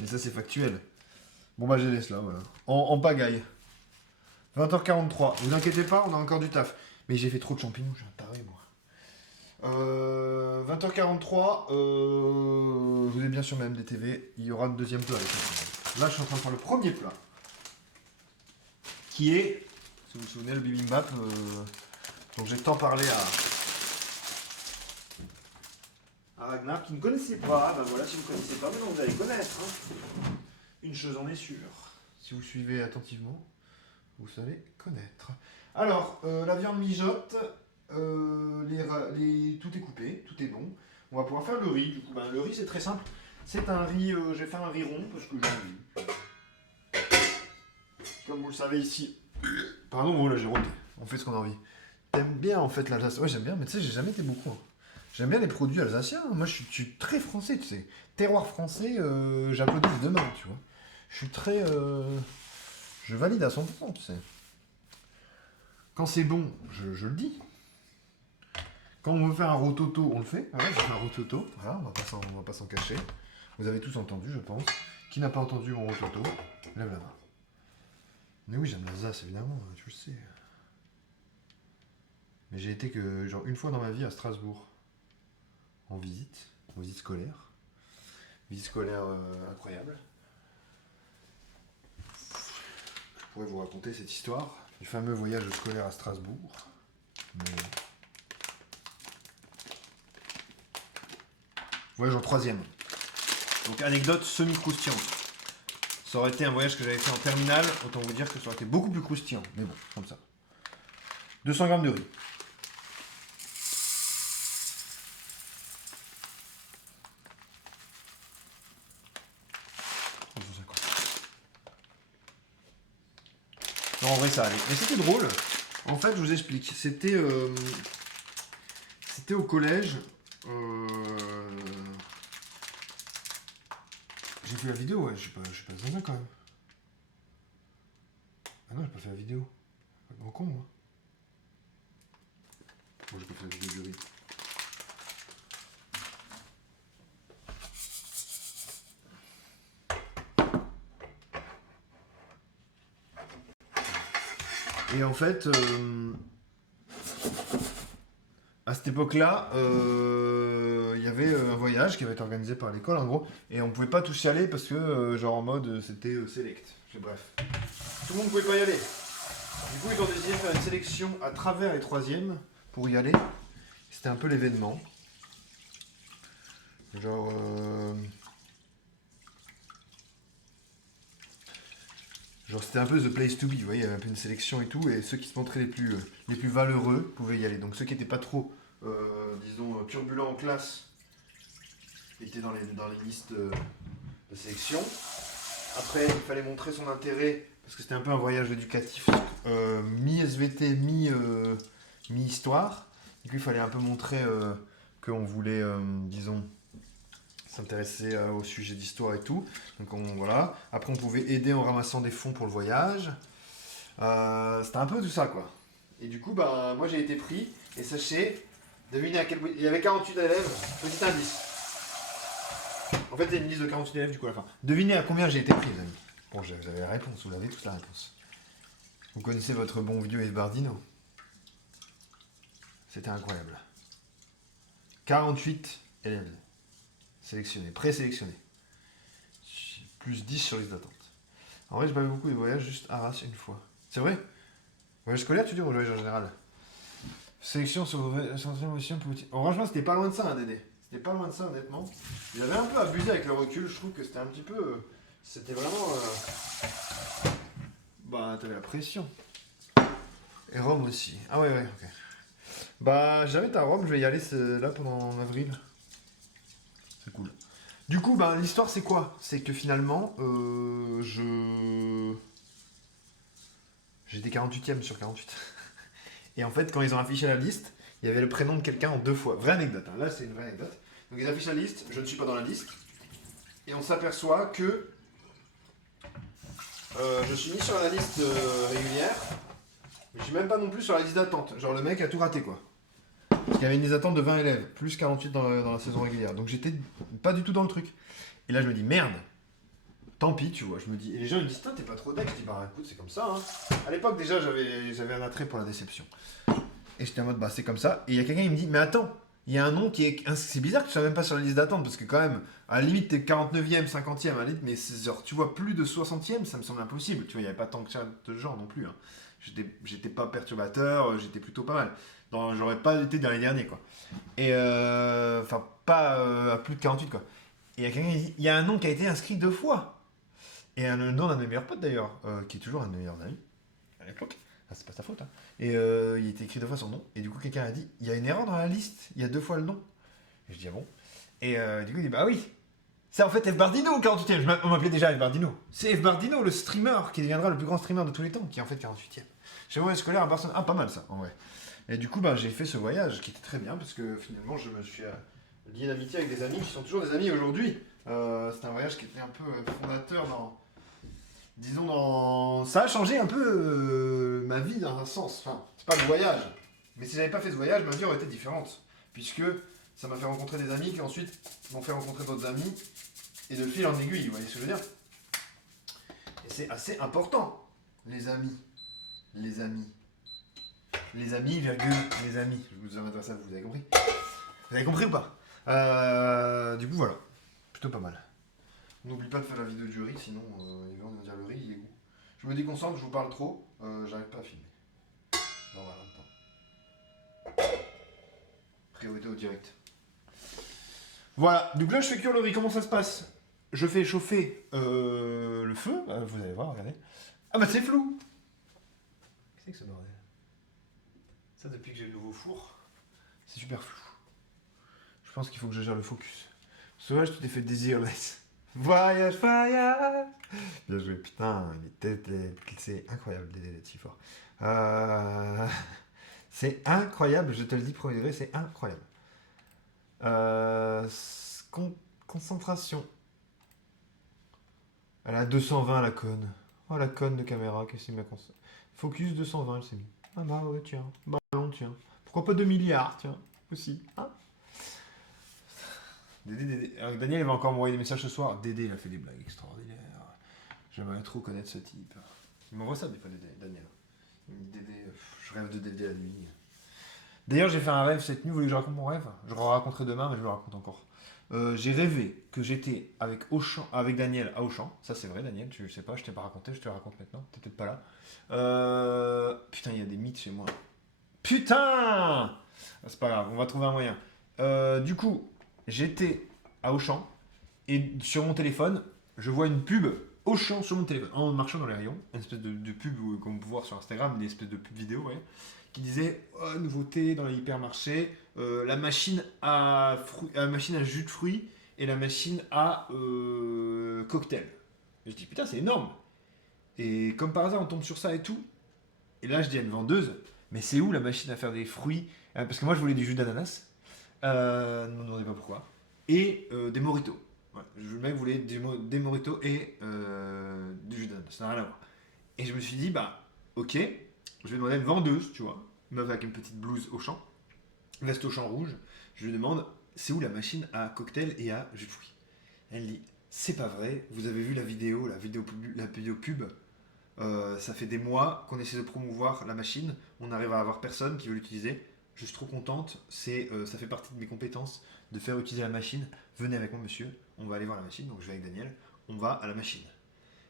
Mais ça c'est factuel. Bon bah je laisse là, voilà. En pagaille. 20h43. Vous inquiétez pas, on a encore du taf. Mais j'ai fait trop de champignons, j'ai un taré moi. 20h43, vous êtes bien sur ma MDTV, il y aura le deuxième plat. Là, je suis en train de faire le premier plat. Qui est, si vous vous souvenez, le bibimbap. Donc j'ai tant parlé à Ragnar qui ne connaissait pas. Ben voilà, si vous ne connaissez pas, maintenant vous allez connaître. Hein. Une chose en est sûre. Si vous suivez attentivement, vous allez connaître. Alors, la viande mijote. Tout est coupé, tout est bon. On va pouvoir faire le riz. Du coup, ben, le riz c'est très simple. C'est un riz, j'ai fait un riz rond parce que j'ai envie. Comme vous le savez ici. Pardon, oh là j'ai roté. On fait ce qu'on a envie. T'aimes bien en fait l'Alsace? Ouais, j'aime bien, mais tu sais, j'ai jamais été beaucoup. Hein. J'aime bien les produits alsaciens. Moi, je suis très français, tu sais. Terroir français, j'applaudis demain, tu vois. Je suis très. Je valide à 100%, tu sais. Quand c'est bon, je le dis. Quand on veut faire un rototo, on le fait. Voilà, je fais un rototo. Voilà, on va pas s'en cacher. Vous avez tous entendu, je pense. Qui n'a pas entendu mon rototo? Lève la main. Mais oui, j'aime l'Alsace, évidemment, tu le sais. Mais j'ai été que, genre, une fois dans ma vie à Strasbourg. En visite scolaire. Visite scolaire incroyable. Je pourrais vous raconter cette histoire. Du fameux voyage scolaire à Strasbourg. Mais... Voyage en 3e. Donc anecdote semi-croustillante. Ça aurait été un voyage que j'avais fait en terminale, autant vous dire que ça aurait été beaucoup plus croustillant. Mais bon, comme ça. 200 grammes de riz. Non, en vrai ça allait. Mais c'était drôle. En fait, je vous explique. C'était au collège. J'ai fait la vidéo, ouais, je suis pas zinzin quand même. Ah non, j'ai pas fait la vidéo. Pas grand con, moi. Moi, j'ai pas fait la vidéo du riz. Et en fait, à cette époque-là, il y avait un voyage qui avait été organisé par l'école, en gros, et on pouvait pas tous y aller parce que, genre en mode, c'était select. Bref. Tout le monde pouvait pas y aller. Du coup, ils ont décidé de faire une sélection à travers les 3e pour y aller. C'était un peu l'événement. Genre... Genre c'était un peu the place to be, vous voyez, il y avait un peu une sélection et tout, et ceux qui se montraient les plus valeureux pouvaient y aller. Donc ceux qui n'étaient pas trop, disons, turbulents en classe étaient dans les listes de sélection. Après, il fallait montrer son intérêt, parce que c'était un peu un voyage éducatif, mi-SVT, mi-histoire. Du coup, il fallait un peu montrer qu'on voulait, disons, s'intéresser au sujet d'histoire et tout. Donc voilà. Après, on pouvait aider en ramassant des fonds pour le voyage. C'était un peu tout ça, quoi. Et du coup, bah, moi, j'ai été pris. Et sachez, devinez à quel... Il y avait 48 élèves. Petit indice. En fait, il y a une liste de 48 élèves, du coup, à la fin. Devinez à combien j'ai été pris, les amis. Bon, vous avez la réponse. Vous avez toute la réponse. Vous connaissez votre bon vieux Esbardino. C'était incroyable. 48 élèves. Sélectionnés, présélectionnés. Plus 10 sur liste d'attente. En vrai, j'ai pas eu beaucoup de voyages, juste Arras une fois. C'est vrai? Voyage scolaire, tu dis, ou voyage en général? Sélection sur émotion politique. En franchement, c'était pas loin de ça, hein, Dédé. C'était pas loin de ça, honnêtement. Il avait un peu abusé avec le recul, je trouve que c'était un petit peu... c'était vraiment... Bah, t'avais la pression. Et Rome aussi. Ah ouais, ok. Bah, jamais été à Rome, je vais y aller là pendant avril. C'est cool. Du coup, bah, l'histoire c'est quoi? C'est que finalement, j'étais 48e sur 48. Et en fait, quand ils ont affiché la liste, il y avait le prénom de quelqu'un en 2 fois. Vraie anecdote, hein. Là c'est une vraie anecdote. Donc ils affichent la liste, je ne suis pas dans la liste. Et on s'aperçoit que je suis mis sur la liste régulière. Mais je suis même pas non plus sur la liste d'attente. Genre le mec a tout raté quoi. Parce qu'il y avait une liste d'attente de 20 élèves, plus 48 dans la saison régulière. Donc j'étais pas du tout dans le truc. Et là je me dis merde. Tant pis, tu vois, je me dis. Et les gens ils me disent, t'es pas trop deck. Je dis, bah écoute, c'est comme ça. Hein. À l'époque, déjà, j'avais un attrait pour la déception. Et j'étais en mode, bah c'est comme ça. Et il y a quelqu'un qui me dit, mais attends, il y a un nom qui est. C'est bizarre que tu sois même pas sur la liste d'attente, parce que quand même, à la limite, t'es 49e, 50e, à la limite, mais genre, tu vois, plus de 60e, ça me semble impossible. Tu vois, il n'y avait pas tant que ça de genre non plus. Hein. J'étais pas perturbateur, j'étais plutôt pas mal. J'aurais pas été dans les derniers, quoi. Et enfin, pas à plus de 48, quoi. Et il y a quelqu'un qui dit, il y a un nom qui a été inscrit 2 fois. Et le nom d'un de mes meilleurs potes d'ailleurs, qui est toujours un de mes meilleurs amis, à l'époque. Ah, c'est pas sa faute. Hein. Et il était écrit 2 fois son nom. Et du coup, quelqu'un a dit, il y a une erreur dans la liste, il y a 2 fois le nom. Et je dis, ah bon. Et du coup, il dit, bah oui. C'est en fait F. Bardino, 48e. On m'appelait déjà F. Bardino. C'est F. Bardino, le streamer, qui deviendra le plus grand streamer de tous les temps, qui est en fait 48e. Chez moi, scolaire à Barcelone. Ah, pas mal ça, en vrai. Et du coup, bah, j'ai fait ce voyage qui était très bien, parce que finalement, je me suis lié d'amitié avec des amis qui sont toujours des amis aujourd'hui. C'est un voyage qui était un peu fondateur dans. Disons, ça a changé un peu ma vie dans un sens. Enfin, c'est pas le voyage. Mais si j'avais pas fait ce voyage, ma vie aurait été différente. Puisque ça m'a fait rencontrer des amis qui ensuite m'ont fait rencontrer d'autres amis. Et de fil en aiguille, vous voyez ce que je veux dire? Et c'est assez important, les amis. Les amis. Les amis, virgule, les amis. Je vous adresse à vous, vous avez compris? Vous avez compris ou pas? Du coup, voilà. Plutôt pas mal. N'oublie pas de faire la vidéo du riz, sinon ils vont dire le riz il est où. Je me déconcentre, je vous parle trop, j'arrive pas à filmer. Non, voilà, attends. Priorité au direct. Voilà, donc là je fais cuire le riz, comment ça se passe? Je fais chauffer le feu, vous allez voir, regardez. Ah bah c'est flou. Qu'est-ce que c'est que ce bordel? Ça depuis que j'ai le nouveau four, c'est super flou. Je pense qu'il faut que je gère le focus. Sauvage, tu t'es fait désirless. Voyage, voyage. Bien joué, putain, c'est incroyable d'être si fort. C'est incroyable, je te le dis, premier degré, c'est incroyable. Concentration. Elle a 220 la conne. Oh la conne de caméra, qu'est-ce qu'il m'a conseillé? Focus 220, elle s'est mis. Ah bah ouais, tiens. Ballon, tiens. Pourquoi pas 2 milliards, tiens, aussi. Hein. Dédé. Daniel il va encore m'envoyer des messages ce soir. Dédé il a fait des blagues extraordinaires. J'aimerais trop connaître ce type. Il m'envoie ça des fois, Daniel. Il me dit Dédé, je rêve de Dédé la nuit. D'ailleurs j'ai fait un rêve cette nuit, vous voulez que je raconte mon rêve? Je le raconterai demain mais je le raconte encore. J'ai rêvé que j'étais avec Daniel à Auchan. Ça c'est vrai Daniel, tu sais pas, je t'ai pas raconté, je te le raconte maintenant. T'es peut-être pas là. Putain il y a des mythes chez moi. Putain. C'est pas grave, on va trouver un moyen. Du coup, j'étais à Auchan et sur mon téléphone, je vois une pub Auchan sur mon téléphone en marchant dans les rayons, une espèce de pub comme on peut voir sur Instagram, des espèces de pub vidéo, ouais, qui disait oh, nouveauté dans les hypermarchés, la machine à jus de fruits et la machine à cocktail. Et je dis putain c'est énorme. Et comme par hasard on tombe sur ça et tout. Et là je dis à une vendeuse mais c'est où la machine à faire des fruits? Parce que moi je voulais du jus d'ananas. Ne me demandez pas pourquoi. Et des mojitos. Voilà. Le mec voulait des mojitos et du jus d'ananas. Ça n'a rien à voir. Et je me suis dit, bah, ok, je vais demander à une vendeuse, tu vois, une meuf avec une petite blouse au champ, veste au champ rouge. Je lui demande, c'est où la machine à cocktail et à jus de fruits? Elle dit, c'est pas vrai, vous avez vu la vidéo pub. Ça fait des mois qu'on essaie de promouvoir la machine, on arrive à avoir personne qui veut l'utiliser. Je suis trop contente, ça fait partie de mes compétences de faire utiliser la machine. Venez avec moi monsieur, on va aller voir la machine. Donc je vais avec Daniel, on va à la machine.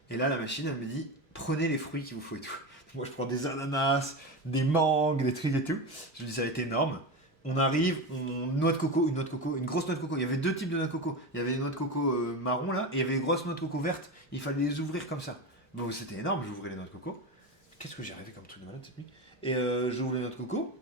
Et là la machine elle me dit prenez les fruits qu'il vous faut et tout. Moi je prends des ananas, des mangues, des trucs et tout. Je me dis ça va être énorme. On arrive, une grosse noix de coco. Il y avait 2 types de noix de coco. Il y avait les noix de coco marron là, et il y avait les grosses noix de coco vertes. Il fallait les ouvrir comme ça. Bon c'était énorme, j'ouvrais les noix de coco. Qu'est-ce que j'ai rêvé comme truc de malade cette nuit? Et j'ouvre les noix de coco.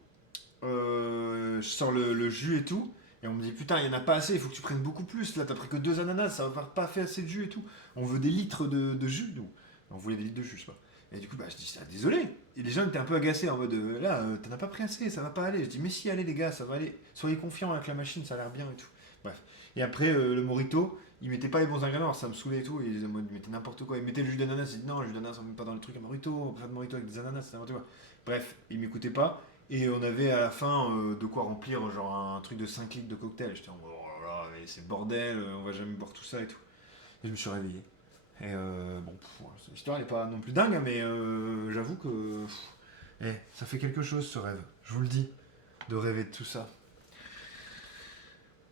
Je sors le jus et tout, et on me dit putain, il n'y en a pas assez, il faut que tu prennes beaucoup plus. Là, t'as pris que 2 ananas, ça va pas fait assez de jus et tout. On veut des litres de jus, nous. On voulait des litres de jus, je sais pas. Et du coup, bah, je dis désolé. Et les gens étaient un peu agacés en mode là, t'en as pas pris assez, ça va pas aller. Je dis mais si, allez les gars, ça va aller. Soyez confiants avec la machine, ça a l'air bien et tout. Bref. Et après, le Morito, il mettait pas les bons ingrédients, alors ça me saoulait et tout. Et il mettait n'importe quoi. Il mettait le jus d'ananas, il dit non, le jus d'ananas, on met pas dans le truc à Morito, on peut faire de Morito avec des ananas, c'est n'importe quoi. Bref, il m'écoutait pas. Et on avait à la fin de quoi remplir genre un truc de 5 litres de cocktail. J'étais en mode, oh là là, mais c'est bordel, on va jamais boire tout ça et tout. Et je me suis réveillé. Et bon, voilà, l'histoire n'est pas non plus dingue, hein, mais j'avoue que ça fait quelque chose ce rêve. Je vous le dis, de rêver de tout ça.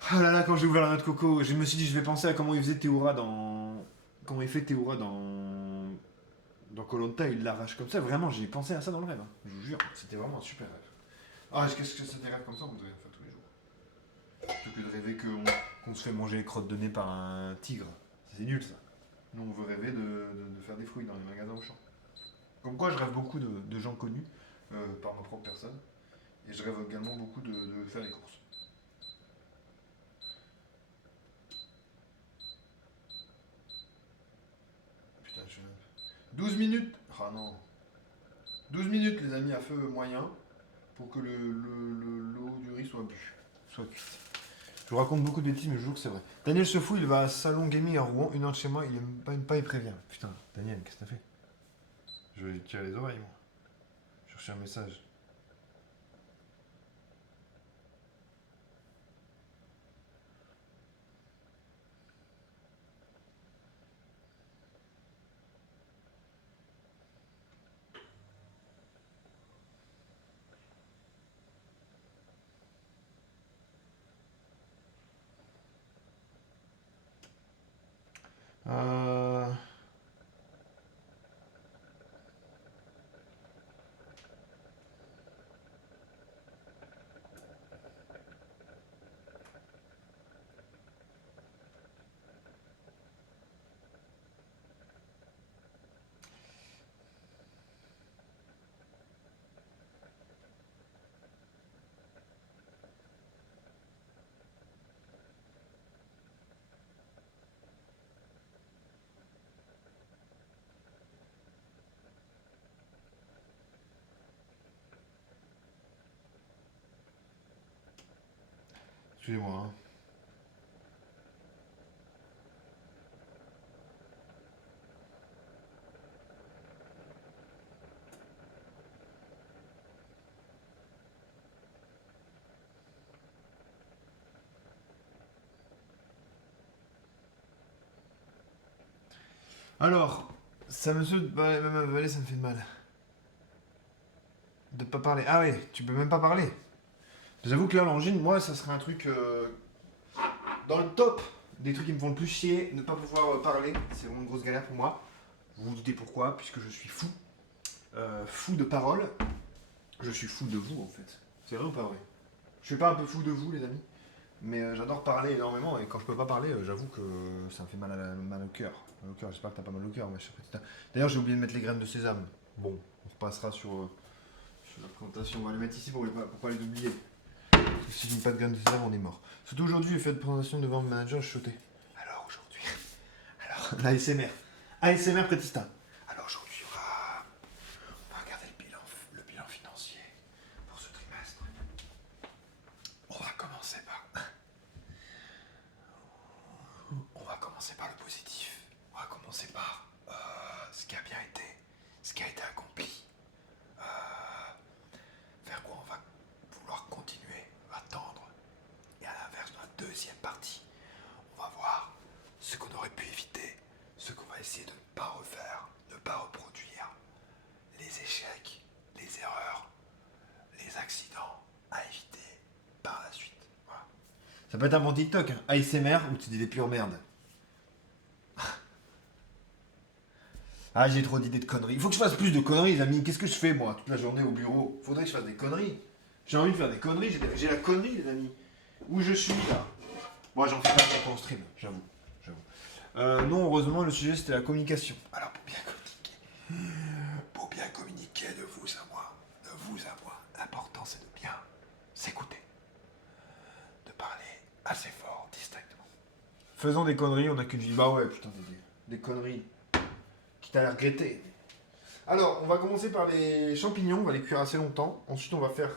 Ah là là, quand j'ai ouvert la noix de coco, je me suis dit, je vais penser à comment il faisait Théoura dans. Comment il fait Théoura dans koh il l'arrache comme ça. Vraiment, j'ai pensé à ça dans le rêve. Hein. Je vous jure, c'était vraiment un super rêve. Ah, qu'est-ce que c'est des rêves comme ça, on devrait en faire tous les jours. Plutôt que de rêver qu'on se fait manger les crottes de nez par un tigre. C'est nul ça. Nous, on veut rêver de faire des fruits dans les magasins au champ. Comme quoi, je rêve beaucoup de gens connus par ma propre personne. Et je rêve également beaucoup de faire les courses. Putain, je... 12 minutes. Ah non. 12 minutes, les amis, à feu moyen pour que l'eau du riz soit bu. Soit cuite. Je vous raconte beaucoup de bêtises, mais je vous jure que c'est vrai. Daniel se fout, il va à Salon Gaming à Rouen, 1 heure de chez moi, il aime pas une pas, il prévient. Putain, Daniel, qu'est-ce que t'as fait? Je vais lui tirer les oreilles, moi. J'ai reçu un message. Euh... Excusez-moi. Hein. Alors, ça me saoule, même avaler, ça me fait mal. De pas parler. Ah oui, tu peux même pas parler. J'avoue que là, l'angine, moi, ça serait un truc dans le top des trucs qui me font le plus chier. Ne pas pouvoir parler, c'est vraiment une grosse galère pour moi. Vous vous doutez pourquoi, puisque je suis fou. Fou de parole. Je suis fou de vous, en fait. C'est vrai ou pas vrai? Je suis pas un peu fou de vous, les amis, mais j'adore parler énormément et quand je peux pas parler, j'avoue que ça me fait mal au cœur. Mal au cœur, j'espère que t'as pas mal au cœur. D'ailleurs, j'ai oublié de mettre les graines de sésame. Bon, on repassera sur la présentation. On va les mettre ici pour pas les oublier. Parce que si je mets pas de graines de sésame, on est mort. Surtout aujourd'hui, j'ai fait de présentation devant le manager, je chuchotais. Alors aujourd'hui, alors l'ASMR. ASMR Prétista. Alors aujourd'hui, on va regarder le bilan financier pour ce trimestre. On va commencer par. On va commencer par le positif. On va commencer par ce qui a bien été, ce qui a été accompli. Vers quoi on va vouloir continuer à tendre. Et à l'inverse, dans la deuxième partie, on va voir ce qu'on aurait pu éviter, ce qu'on va essayer de ne pas refaire, ne pas reproduire, les échecs, les erreurs, les accidents à éviter par la suite. Voilà. Ça peut être un bon TikTok, hein. ASMR, où tu dis des pures merdes. Ah, j'ai trop d'idées de conneries. Il faut que je fasse plus de conneries, les amis. Qu'est-ce que je fais, moi, toute la journée au bureau? Faudrait que je fasse des conneries. J'ai envie de faire des conneries. J'ai la connerie, les amis. Où je suis, là. Moi, j'en fais pas en stream, j'avoue. Non, heureusement, le sujet, c'était la communication. Alors, pour bien communiquer de vous à moi, l'important, c'est de bien s'écouter. De parler assez fort, distinctement. Faisons des conneries, on n'a qu'une vie. Bah ouais, putain, des conneries. Quitte à les regretter. Alors, on va commencer par les champignons, on va les cuire assez longtemps. Ensuite, on va faire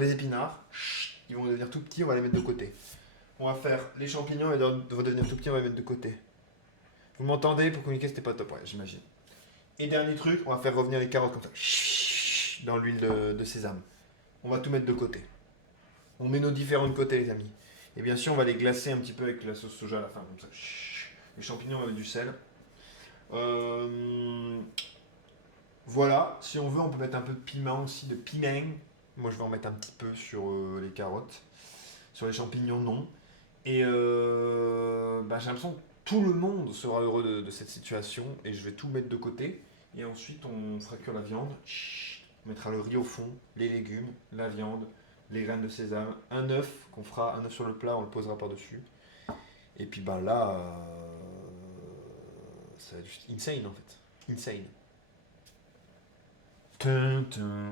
les épinards. Chut. ils vont devenir tout petits, on va les mettre de côté. On va faire les champignons, ils vont devenir tout petits, on va les mettre de côté. Vous m'entendez? Pour communiquer, c'était pas top, ouais, j'imagine. Et dernier truc, on va faire revenir les carottes comme ça, dans l'huile de sésame. On va tout mettre de côté. On met nos différents de côté, les amis. Et bien sûr, on va les glacer un petit peu avec la sauce soja à la fin, comme ça. Les champignons, on va mettre du sel. Voilà, si on veut, on peut mettre un peu de piment aussi, de piment. Moi, je vais en mettre un petit peu sur les carottes. Sur les champignons, non. Et j'ai l'impression que tout le monde sera heureux de cette situation. Et je vais tout mettre de côté. Et ensuite, on fera cuire la viande. On mettra le riz au fond, les légumes, la viande, les graines de sésame, un œuf qu'on fera, un œuf sur le plat, on le posera par-dessus. Et puis là, ça va être juste insane en fait. Insane.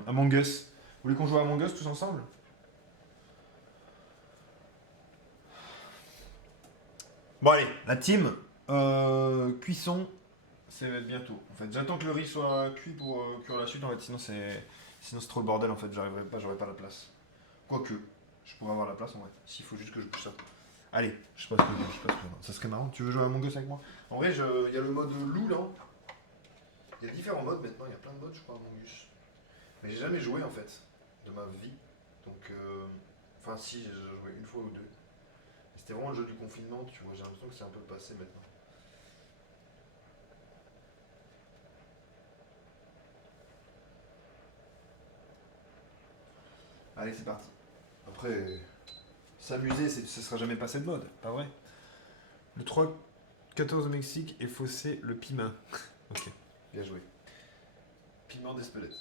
Among Us. Vous voulez qu'on joue à Among Us tous ensemble? Bon allez, la team cuisson, ça va être bientôt. En fait, j'attends que le riz soit cuit pour cuire la suite. En fait, sinon c'est trop le bordel. En fait, j'aurais pas la place. Quoique, je pourrais avoir la place en vrai. S'il faut juste que je bouge ça. Allez, je passe que ça serait marrant. Tu veux jouer à Among Us avec moi? En vrai, il y a le mode loup là. Il y a différents modes maintenant. Il y a plein de modes, je crois, à Among Us. Mais j'ai jamais joué en fait de ma vie. Donc, enfin, si, j'ai joué une fois ou deux. C'était vraiment le jeu du confinement, tu vois. J'ai l'impression que c'est un peu passé maintenant. Allez, c'est parti. Après, s'amuser, ce sera jamais passé de mode, pas vrai? Le 3-14 au Mexique et faussé le piment. Ok, bien joué. Piment d'Espelette.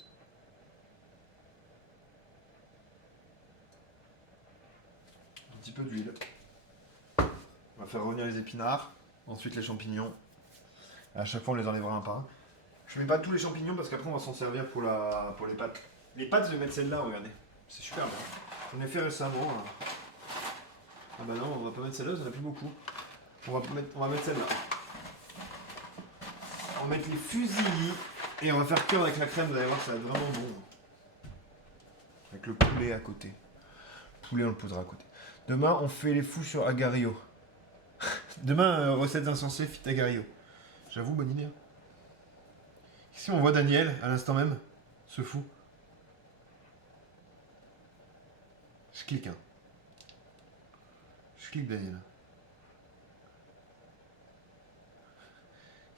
Un petit peu d'huile. On va faire revenir les épinards, ensuite les champignons. Et à chaque fois, on les enlèvera un par un. Je mets pas tous les champignons parce qu'après, on va s'en servir pour les pâtes. Les pâtes, je vais mettre celle-là, regardez. C'est super bien. J'en ai fait récemment. Ah bah non, on va pas mettre celle-là, on en a plus beaucoup. On va mettre celle-là. On va mettre les fusillis et on va faire cuire avec la crème, vous allez voir que ça va être vraiment bon. Avec le poulet à côté. Le poulet, on le posera à côté. Demain, on fait les fous sur Agario. Demain, recettes insensées fit Agario. J'avoue, bonne idée. Ici, on voit Daniel, à l'instant même, ce fou. Je clique, hein. Je clique, Daniel.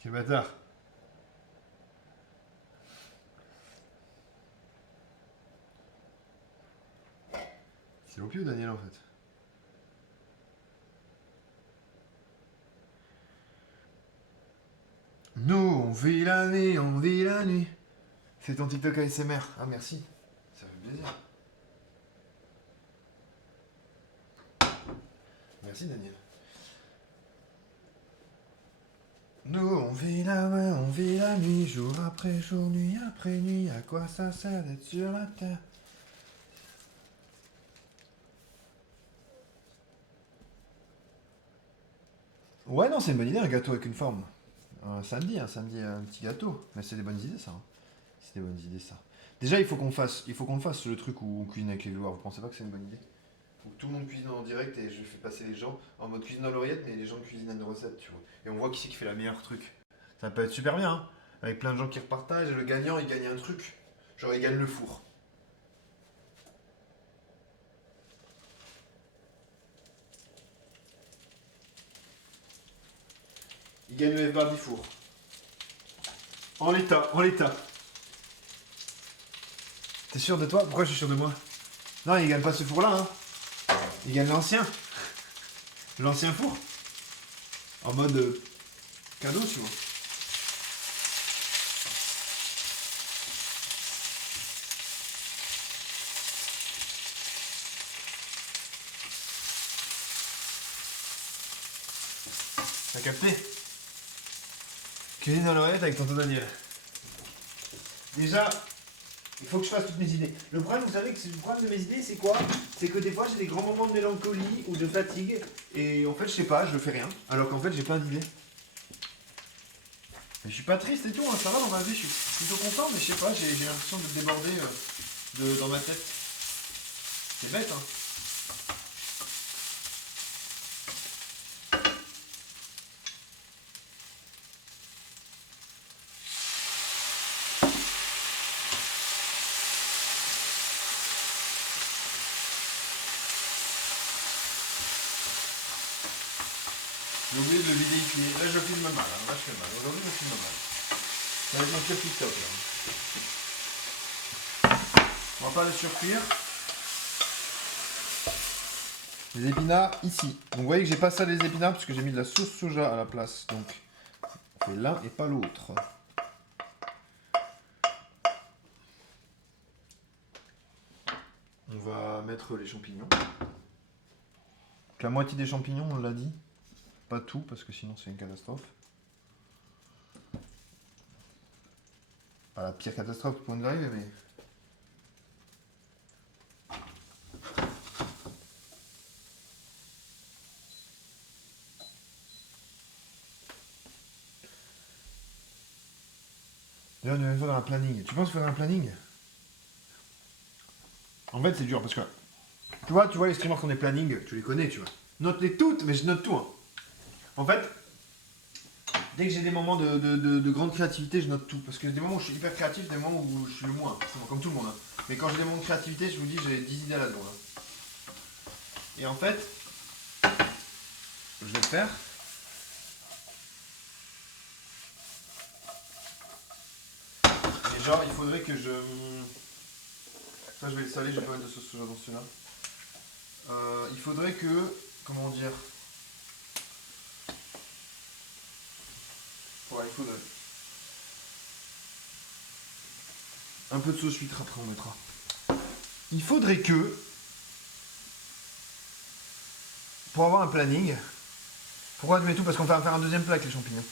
Quel bâtard. C'est l'opieux, Daniel, en fait. Nous, on vit la nuit, on vit la nuit. C'est ton TikTok ASMR. Ah, merci. Ça fait plaisir. Merci, Daniel. Nous, on vit la nuit, jour après jour, nuit après nuit. À quoi ça sert d'être sur la terre? Ouais, non, c'est une bonne idée, un gâteau avec une forme. Un samedi, un petit gâteau. Mais c'est des bonnes idées, ça. Hein. C'est des bonnes idées, ça. Déjà, il faut qu'on fasse le truc où on cuisine avec les viewers. Vous pensez pas que c'est une bonne idée? Faut que tout le monde cuisine en direct et je fais passer les gens en mode cuisine à l'oreillette, mais les gens cuisinent une recette, tu vois. Et on voit qui c'est qui fait la meilleure truc. Ça peut être super bien, hein. Avec plein de gens qui repartagent et le gagnant, il gagne un truc. Genre, il gagne le four. Il gagne le F-bar du four. En l'état, en l'état. T'es sûr de toi? Pourquoi je suis sûr de moi? Non, il gagne pas ce four-là, hein. Il gagne l'ancien. L'ancien four. En mode cadeau, tu vois. T'as capté? Cuisine dans l'oreillette avec tonton Daniel. Déjà, il faut que je fasse toutes mes idées. Le problème, vous savez que le problème de mes idées, c'est quoi? C'est que des fois, j'ai des grands moments de mélancolie ou de fatigue. Et en fait, je sais pas, je fais rien. Alors qu'en fait, j'ai plein d'idées. Mais je suis pas triste et tout, hein, ça va dans ma vie, je suis plutôt content, mais je sais pas, j'ai l'impression de déborder dans ma tête. C'est bête, hein. J'ai oublié de le vider ici. Là, je filme mal. Hein. Là, je fais mal. Aujourd'hui, je filme mal. Ça va être mon petit TikTok. Là. On va pas les surcuire. Les épinards ici. Donc, vous voyez que j'ai pas salé les épinards parce que j'ai mis de la sauce soja à la place. Donc, on fait l'un et pas l'autre. On va mettre les champignons. Donc, la moitié des champignons, on l'a dit. Pas tout, parce que sinon c'est une catastrophe. Pas la pire catastrophe qui pourrait nous arriver, mais... Là, on devrait faire un planning. Tu penses faire un planning? En fait, c'est dur, parce que... Tu vois les streamers qui ont des plannings, tu les connais, tu vois. Note-les toutes, mais je note tout. Hein. En fait, dès que j'ai des moments de grande créativité, je note tout. Parce que des moments où je suis hyper créatif, des moments où je suis le moins. Comme tout le monde. Hein. Mais quand j'ai des moments de créativité, je vous dis, j'ai 10 idées là-dedans. Hein. Et en fait, je vais le faire. Et genre, il faudrait que je... Ça, je vais le saler, je vais pas mettre de sauce soja dans celui-là. Il faudrait que... Comment dire? Ouais, il faudrait. Un peu de sauce huître après on mettra. Il faudrait que, pour avoir un planning, pourquoi tu mets tout? Parce qu'on va faire un deuxième plat avec les champignons.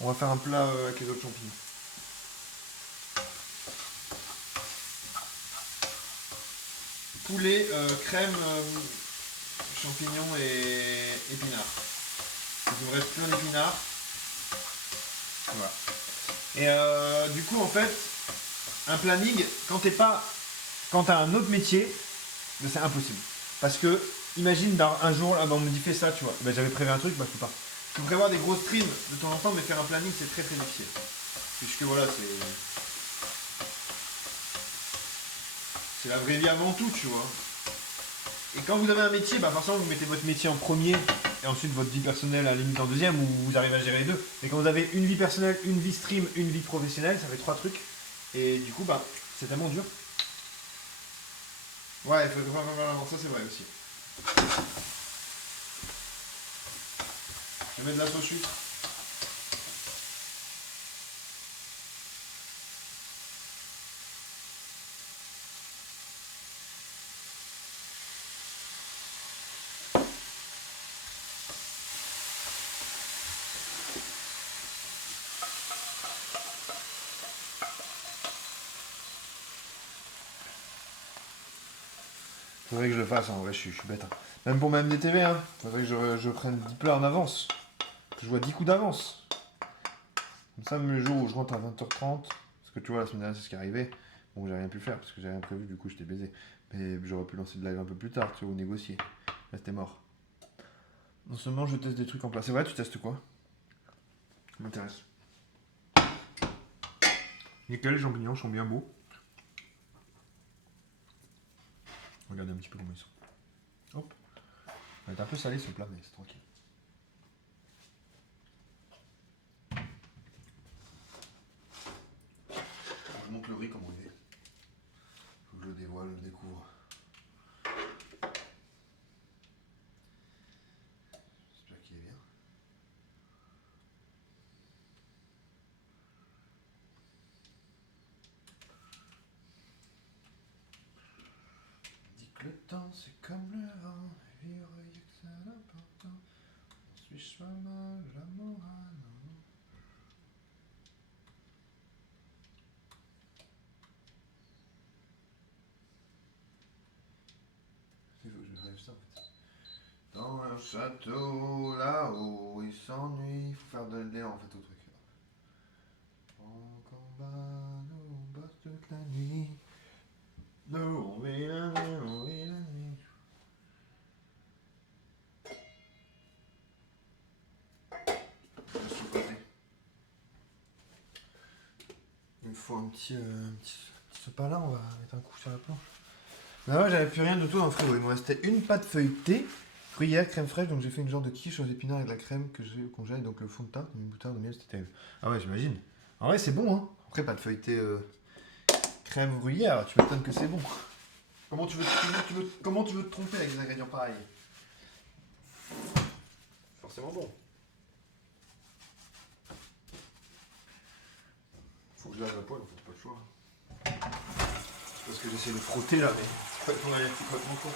On va faire un plat avec les autres champignons. Poulet, crème, champignons et épinards. Donc, il me reste plein d'épinards. Voilà. Et du coup en fait, un planning, quand t'as un autre métier, ben, c'est impossible. Parce que, imagine un jour, là, on me dit fais ça, tu vois. Ben, j'avais prévu un truc, ben, je peux pas. Je peux prévoir des gros streams de temps en temps, mais faire un planning, c'est très très difficile. Puisque voilà, c'est la vraie vie avant tout, tu vois. Et quand vous avez un métier, bah forcément vous mettez votre métier en premier et ensuite votre vie personnelle à la limite en deuxième, ou vous arrivez à gérer les deux. Mais quand vous avez une vie personnelle, une vie stream, une vie professionnelle, ça fait 3 trucs. Et du coup, bah, c'est tellement dur. Ouais, ça c'est vrai aussi. Je vais mettre de la sauce huître. Faudrait que je le fasse, en vrai, je suis bête. Hein. Même pour ma MDTV, hein. Faudrait que je prenne 10 plats en avance. Que je vois 10 coups d'avance. Comme ça, même le jour où je rentre à 20h30, parce que tu vois, la semaine dernière, c'est ce qui est arrivé. Bon, j'ai rien pu faire parce que j'ai rien prévu, du coup, j'étais baisé. Mais j'aurais pu lancer de live un peu plus tard, tu vois, ou négocier. Là, c'était mort. Non seulement je teste des trucs en place. C'est vrai, tu testes quoi? Ça m'intéresse. Nickel, les champignons sont bien beaux. Regardez un petit peu comment ils sont. Hop. Ça va être un peu salé ce plat, mais c'est tranquille. Je montre le riz comment il est. Faut que je le dévoile, je le découvre. J'espère qu'il est bien. On dit que le temps c'est comme le vent, vivre rien que c'est important. On suit chemin la morale. Il faut que je rêve ça en fait. Dans un château là-haut, il s'ennuie. Il faut faire de l'élan en fait au truc. En combat, nous bosse toute la nuit. Nous on vit la nuit, on vit la nuit. petit sopalin, on va mettre un coup sur la planche. Mais ouais, j'avais plus rien de tout dans le frigo. Il me restait une pâte feuilletée, gruyère, crème fraîche, donc j'ai fait une genre de quiche aux épinards avec de la crème que j'ai au congèle, donc le fond de teint, une moutarde de miel, c'était terrible. Ah ouais, j'imagine. En vrai, c'est bon, hein. Après, pâte feuilletée, crème gruyère, tu m'étonnes que c'est bon. Comment comment tu veux te tromper avec des ingrédients pareils? Forcément bon. Faut que je lave la poêle, faut pas le choix. C'est parce que j'essaie de frotter là, mais c'est pas ton avis, c'est pas mon tour.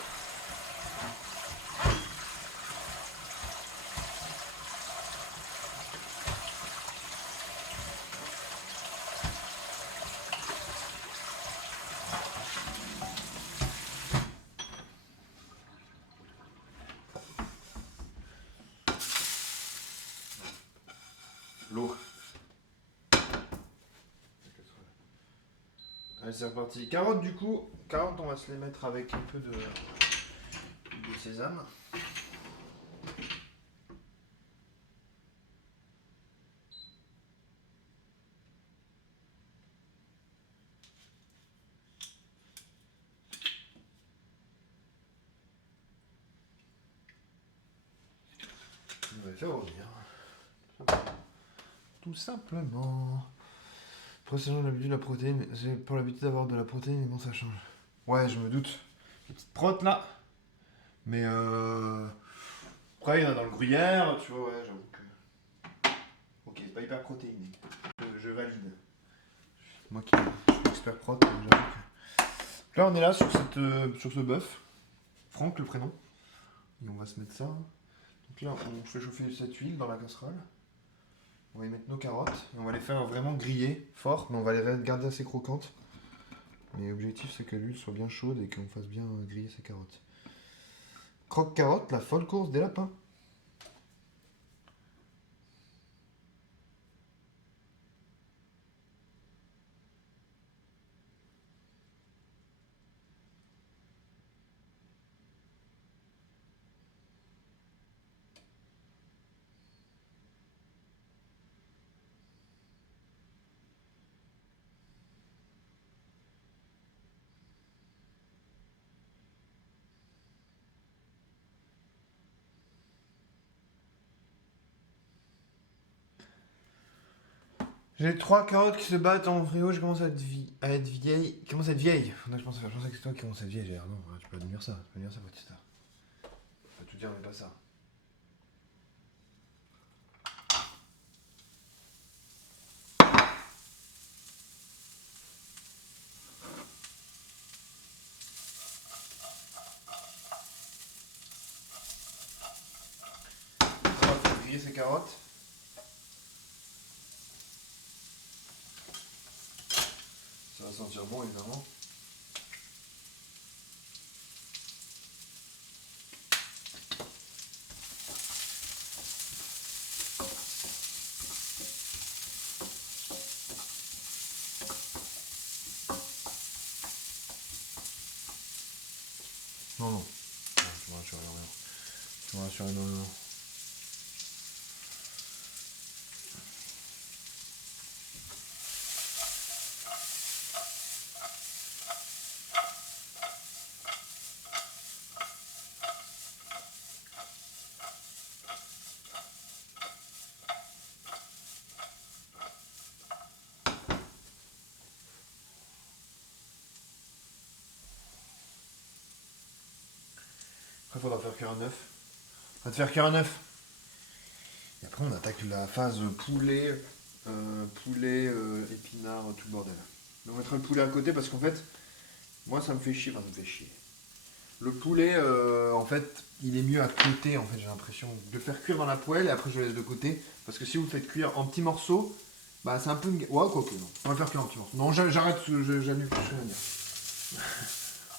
L'eau. Allez, c'est reparti. Carottes, du coup. Carottes, on va se les mettre avec un peu de sésame. On va les faire revenir. Tout simplement. Précisément l'habitude de la protéine. J'ai pour l'habitude d'avoir de la protéine, mais bon, ça change. Ouais, je me doute. Les petites protes là. Mais après, il y en a dans le gruyère, tu vois, ouais, j'avoue que. Ok, c'est pas hyper protéiné. Je valide. Moi qui suis expert prot, j'avoue que. Là, on est là sur ce bœuf. Franck, le prénom. Et on va se mettre ça. Donc là, on fait chauffer cette huile dans la casserole. On va y mettre nos carottes. Et on va les faire vraiment griller fort, mais on va les garder assez croquantes. Et l'objectif, c'est que l'huile soit bien chaude et qu'on fasse bien griller ces carottes. Croque-carotte, la folle course des lapins. J'ai 3 carottes qui se battent en frigo, je commence à être vieille. Commence à être vieille. Non, je pensais que c'est toi qui commence à être vieille. J'ai dit, non, tu peux pas devenir ça. Tu peux devenir ça, Bautista. Je vais tout dire, mais pas ça. On va faire griller ces carottes. Ça va sentir bon, évidemment. Non, non. Non, tu m'as rassuré, non. Tu m'as rassuré, non, non. Après, il faudra faire cuire un œuf. On va te faire cuire un œuf. Et après, on attaque la phase poulet, épinard, tout le bordel. On mettra le poulet à côté parce qu'en fait, moi, ça me fait chier. Enfin, ça me fait chier. Le poulet, en fait, il est mieux à côté, en fait, j'ai l'impression. De le faire cuire dans la poêle et après, je le laisse de côté. Parce que si vous le faites cuire en petits morceaux, bah, c'est un peu... Ouais, quoi que non. On va le faire cuire en petits morceaux. Non, j'arrête, j'annule tout ce que je viens de dire.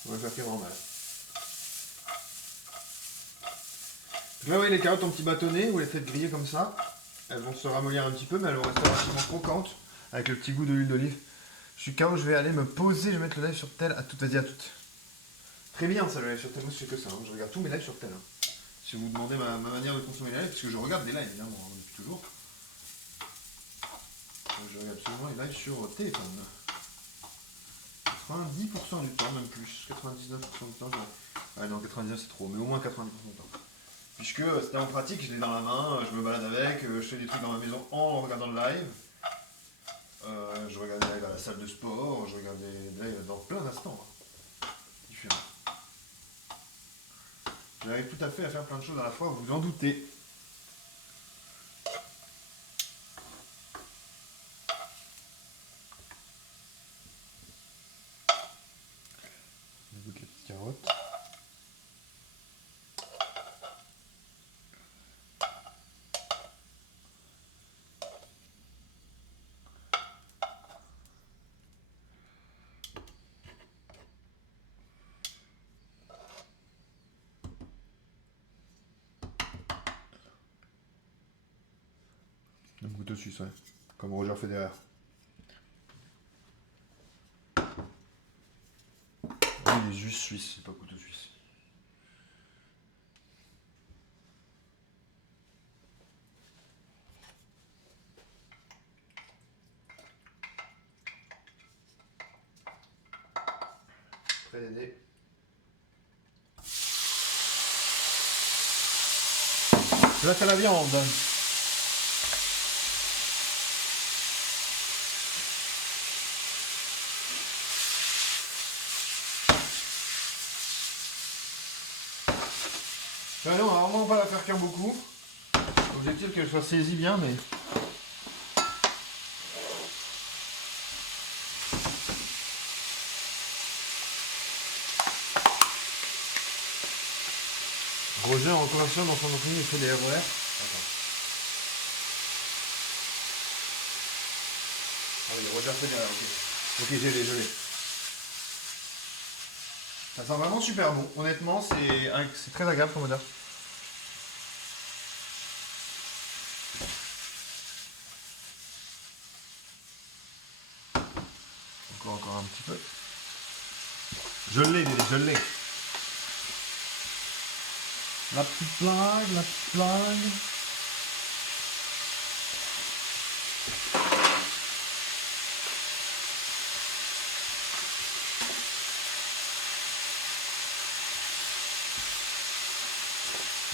On va le faire cuire normal. Là, oui, les carottes en petits bâtonnets, vous les faites griller comme ça. Elles vont se ramollir un petit peu, mais elles vont rester relativement croquantes, avec le petit goût de l'huile d'olive. Je suis KO, je vais aller me poser, je vais mettre le live sur tel. À toutes, vas-y, à toutes. Très bien, ça, le live sur tel. Moi, je fais que ça, hein. Je regarde tous mes lives sur tel. Hein. Si vous vous demandez ma manière de consommer les lives, parce que je regarde des lives, évidemment, hein, depuis toujours. Donc, je regarde absolument les lives sur téléphone. 90% du temps, même plus. 99% du temps. Ah non, 99 c'est trop, mais au moins 90% du temps. Puisque c'était en pratique, je l'ai dans la main, je me balade avec, je fais des trucs dans ma maison en regardant le live. Je regarde des lives à la salle de sport, je regarde des lives dans plein d'instants. Différents. J'arrive tout à fait à faire plein de choses à la fois, vous vous en doutez. On goûte les petites carottes. Un couteau suisse, ouais. Comme Roger Federer. Oui, il est juste suisse, c'est pas couteau suisse. Prêt d'aider. Là, c'est la viande. Ben non, on va vraiment pas la faire cuire beaucoup. L'objectif qu'elle soit saisie bien, mais. Roger en conversation dans son entreprise, il fait des RER. Attends. Ah oui, Roger fait des RER, ok. Ok, je l'ai. Ça sent vraiment super bon. Honnêtement, c'est très agréable comme odeur. Encore un petit peu. Je l'ai, je l'ai. La petite blague.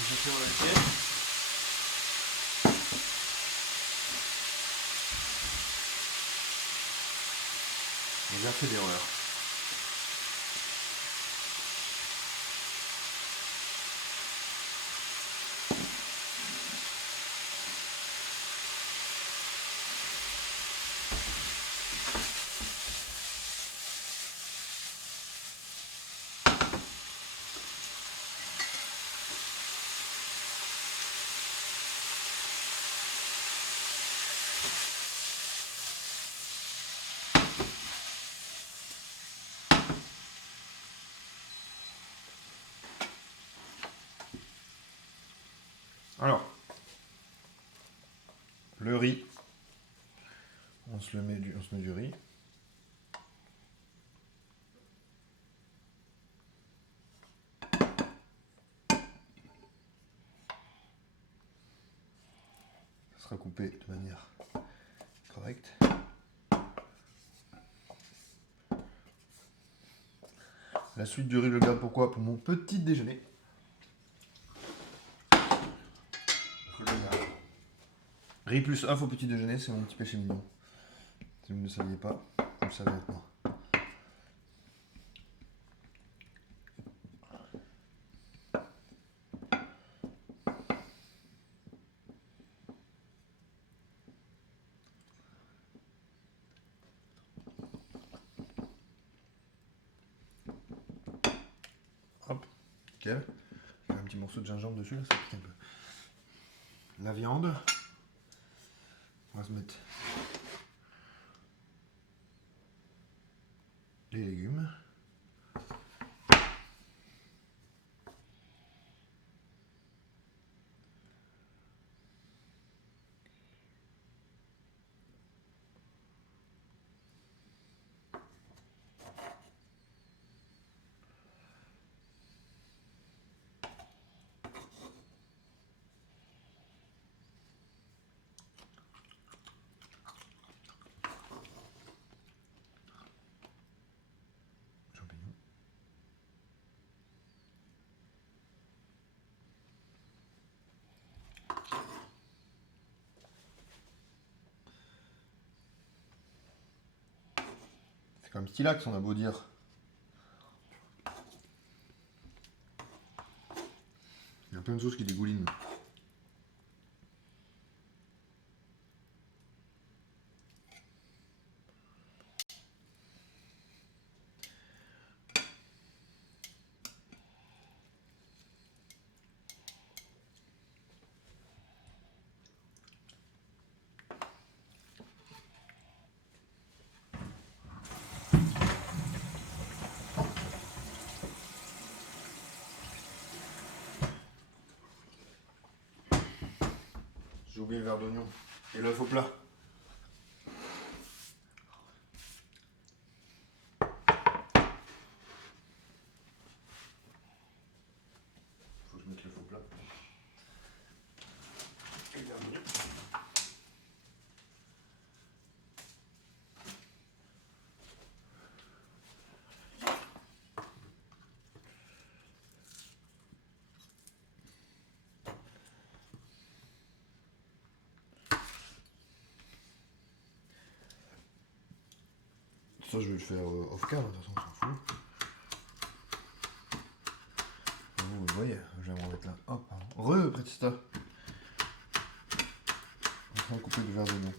Je fais mon assiette. J'ai déjà fait des erreurs. Alors, le riz. On se met du riz. Ça sera coupé de manière correcte. La suite du riz, je le garde pourquoi? Pour mon petit déjeuner. Riz plus œuf au petit déjeuner, c'est mon petit péché mignon. Si vous ne le saviez pas, vous le savez maintenant. Hop, nickel. Un petit morceau de gingembre dessus, là, ça pique un peu. La viande. On va se mettre les légumes. C'est comme stylax, on a beau dire. Il y a plein de choses qui dégoulinent. J'ai oublié le verre d'oignon et l'œuf au plat. Faut que je mette l'œuf au plat. Et le verre d'oignon. Ça, je vais le faire off-cam, de toute façon, on s'en fout. Vous le voyez, je vais me remettre là. Hop, près de ça. En train de couper le verre d'oignon.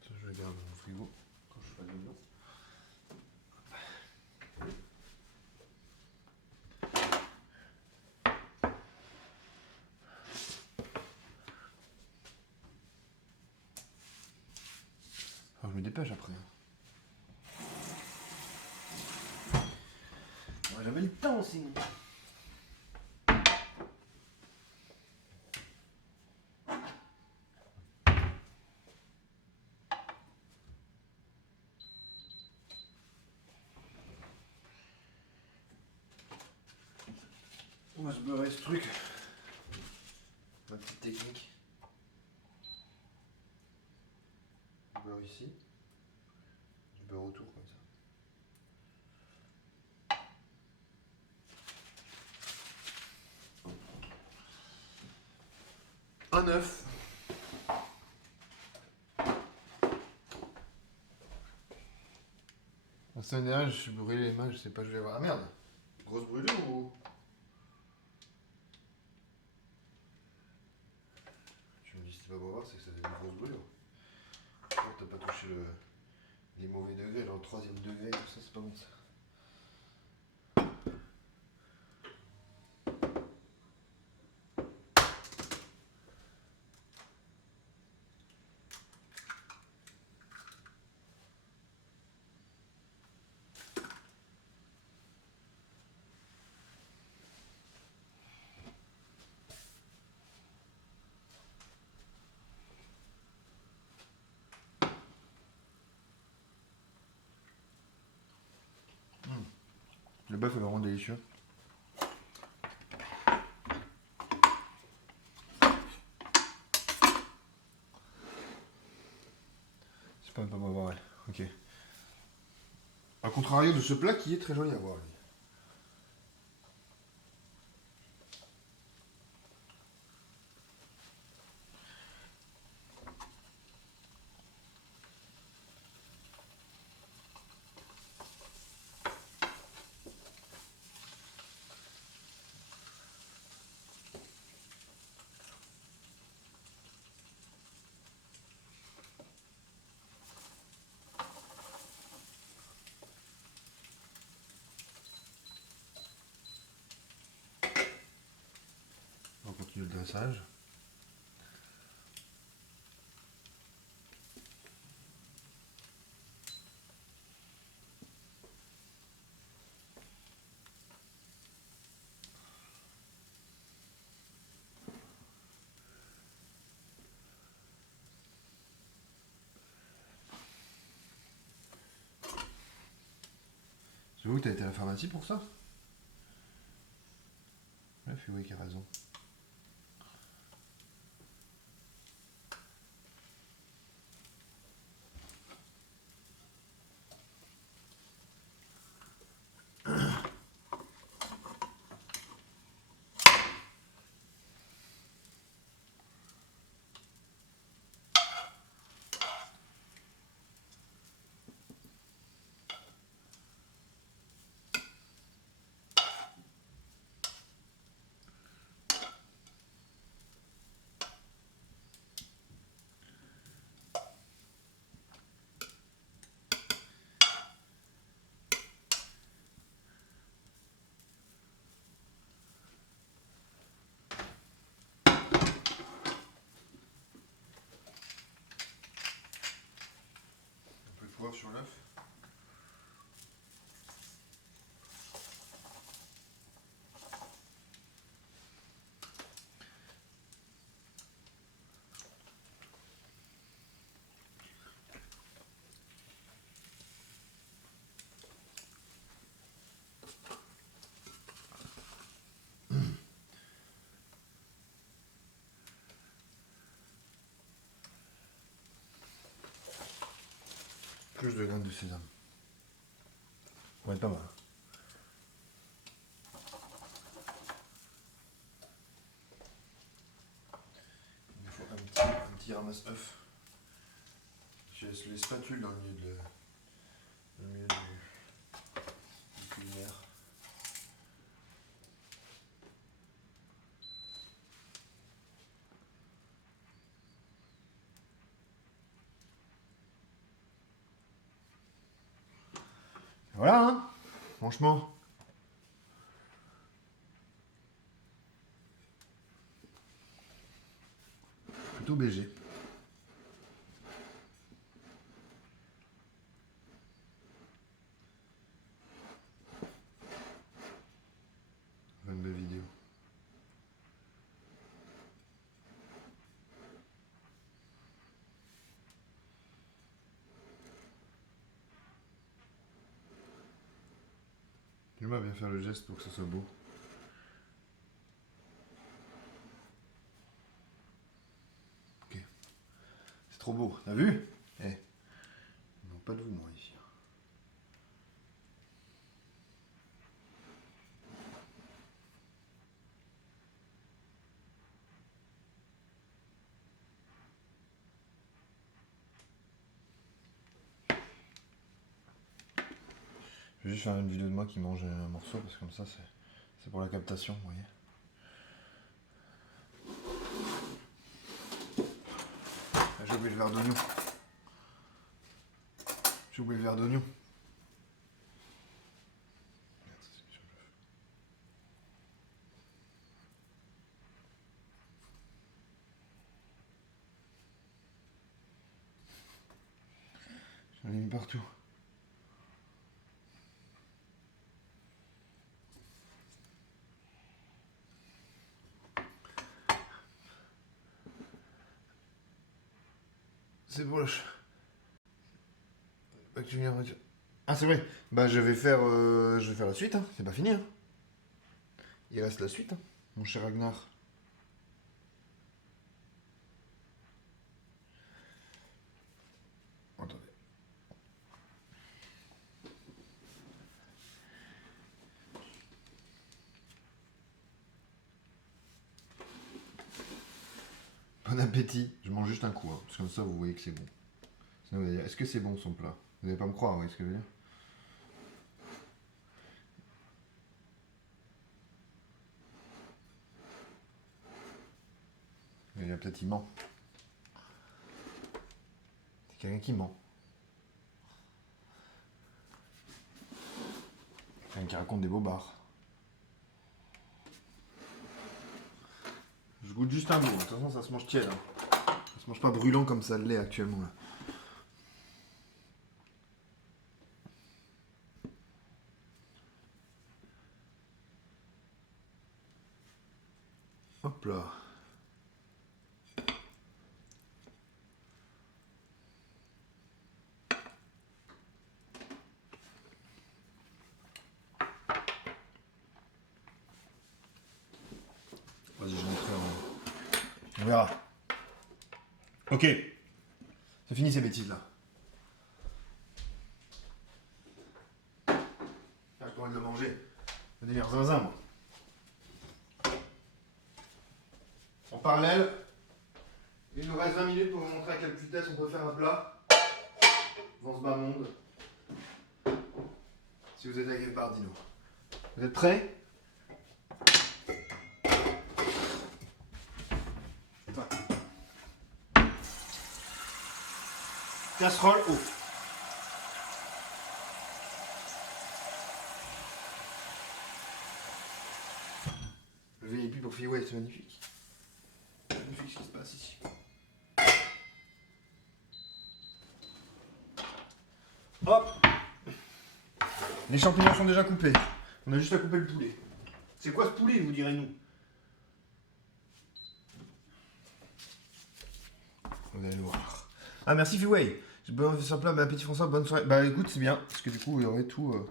Ça, je le garde dans mon frigo quand je fais l'oignon. Alors, je me dépêche après. Ouais, j'avais le temps sinon. On va se beurrer ce truc. Ma petite technique. Du beurre ici. Du beurre autour comme ça. Un œuf. La semaine dernière, je suis brûlé les mains, je sais pas, je vais voir. Ah merde. Grosse brûlure ou... Tu me dis si c'est pas beau voir, c'est que ça fait une grosse brûlure. T'as pas touché les mauvais degrés, genre le 3e degré, tout ça, c'est pas bon ça. Le bœuf est vraiment délicieux. C'est pas bon à voir, ouais. Ok. A contrario de ce plat qui est très joli à voir. Lui. On continue le dressage. C'est vous que t'as été à la pharmacie pour ça? Ouais, Fury qui a raison. plus de graines de sésame. Ça va être pas mal. Il faut un petit ramasse-œuf. Je laisse les spatules dans le milieu du culinaire. Voilà, hein, franchement. Plutôt BG. Une belle vidéo. J'aimerais bien faire le geste pour que ce soit beau. Ok. C'est trop beau, t'as vu? Eh. Non, pas de vous, moi, ici. Je vais juste faire une vidéo de moi qui mange un morceau, parce que comme ça, c'est pour la captation, vous voyez. Ah, j'ai oublié le verre d'oignon. J'ai oublié le verre d'oignon. J'en ai mis partout. C'est pour le Ah, c'est vrai. Bah, je vais faire la suite, hein. C'est pas fini, hein. Il reste la suite, hein, mon cher Ragnar. Attendez. Bon appétit. Je mange juste un coup, hein, parce que comme ça, vous voyez que c'est bon. Sinon, vous allez dire, est-ce que c'est bon son plat? Vous n'allez pas me croire, vous voyez ce que je veux dire? Il y a peut-être il ment. C'est quelqu'un qui ment. Quelqu'un qui raconte des bobards. Je goûte juste un bout. De toute façon, ça se mange tiède. Hein. Ça se mange pas brûlant comme ça l'est actuellement. Là. Hop là. Vas-y, je mettrai en... On verra. Ok. C'est fini ces bêtises là. J'ai pas envie de le manger. C'est des zinzin, moi. En parallèle, il nous reste 20 minutes pour vous montrer à quelle vitesse on peut faire un plat dans ce bas monde. Si vous êtes avec Bardino. Vous êtes prêts? Casserole haut. Le VIP pour Freeway, c'est magnifique. Magnifique ce qui se passe ici. Hop! Les champignons sont déjà coupés. On a juste à couper le poulet. C'est quoi ce poulet, vous direz-nous? Vous allez le voir. Ah, merci Freeway. J'ai besoin de faire plat, bah, petit François, bonne soirée. Bah écoute, c'est bien, parce que du coup, il y aurait tout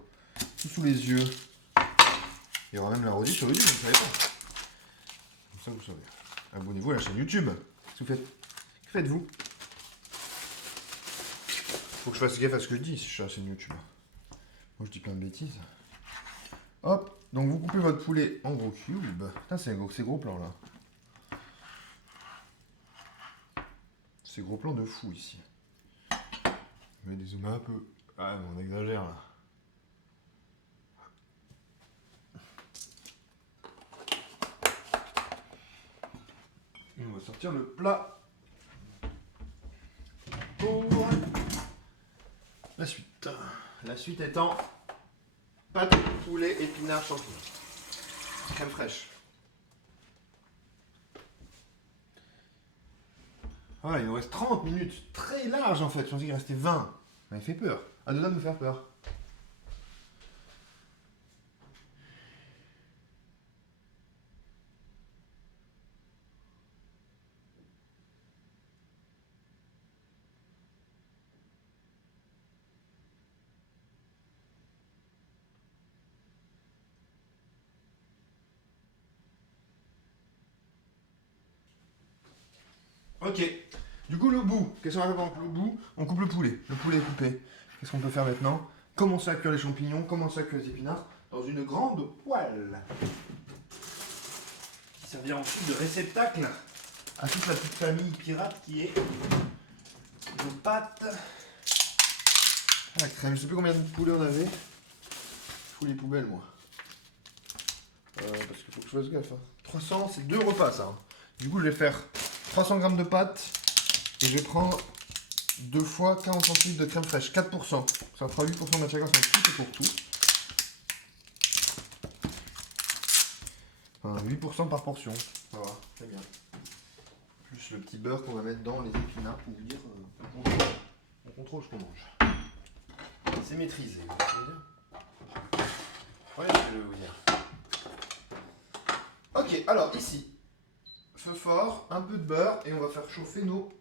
sous les yeux. Il y aura même la redite sur YouTube, vous ne savez pas. Comme ça, vous savez. Abonnez-vous à la chaîne YouTube. Qu'est-ce que vous faites? Que faites-vous? Faut que je fasse gaffe à ce que je dis si je suis un chaîne YouTube. Moi je dis plein de bêtises. Hop, donc vous coupez votre poulet en gros cubes. Putain, c'est gros plan là. C'est gros plan de fou ici. Je vais dézoomer un peu. Ah, mais on exagère là. Et on va sortir le plat pour la suite. La suite étant pâte, poulet, épinards, champignons. Crème fraîche. Ah, il nous reste 30 minutes. Très large en fait. Je pensais qu'il restait 20. Ça m'a fait peur. À deux doigts de me faire peur. Ok. Du coup, le bout. Qu'est-ce qu'on va faire pour le bout? On coupe le poulet. Le poulet est coupé. Qu'est-ce qu'on peut faire maintenant? Commencer à cuire les champignons, commencer à cuire les épinards dans une grande poêle. Qui servira ensuite de réceptacle à toute la petite famille pirate qui est nos pâtes. La crème. Je sais plus combien de poulets on avait. Je fous les poubelles, moi. Parce qu'il faut que je fasse gaffe. 300, c'est 2 repas, ça. Du coup, je vais faire 300 g de pâtes et je vais prendre 2 fois 40 centilitres de crème fraîche, 4%. Ça fera 8% de matière grasse en tout et pour tout. Enfin, 8% par portion. Voilà, très bien. Plus le petit beurre qu'on va mettre dans les épinards pour vous dire on contrôle ce qu'on mange. C'est maîtrisé, vous voyez dire. Ouais, je vais vous dire. Ok, alors ici, feu fort, un peu de beurre et on va faire chauffer nos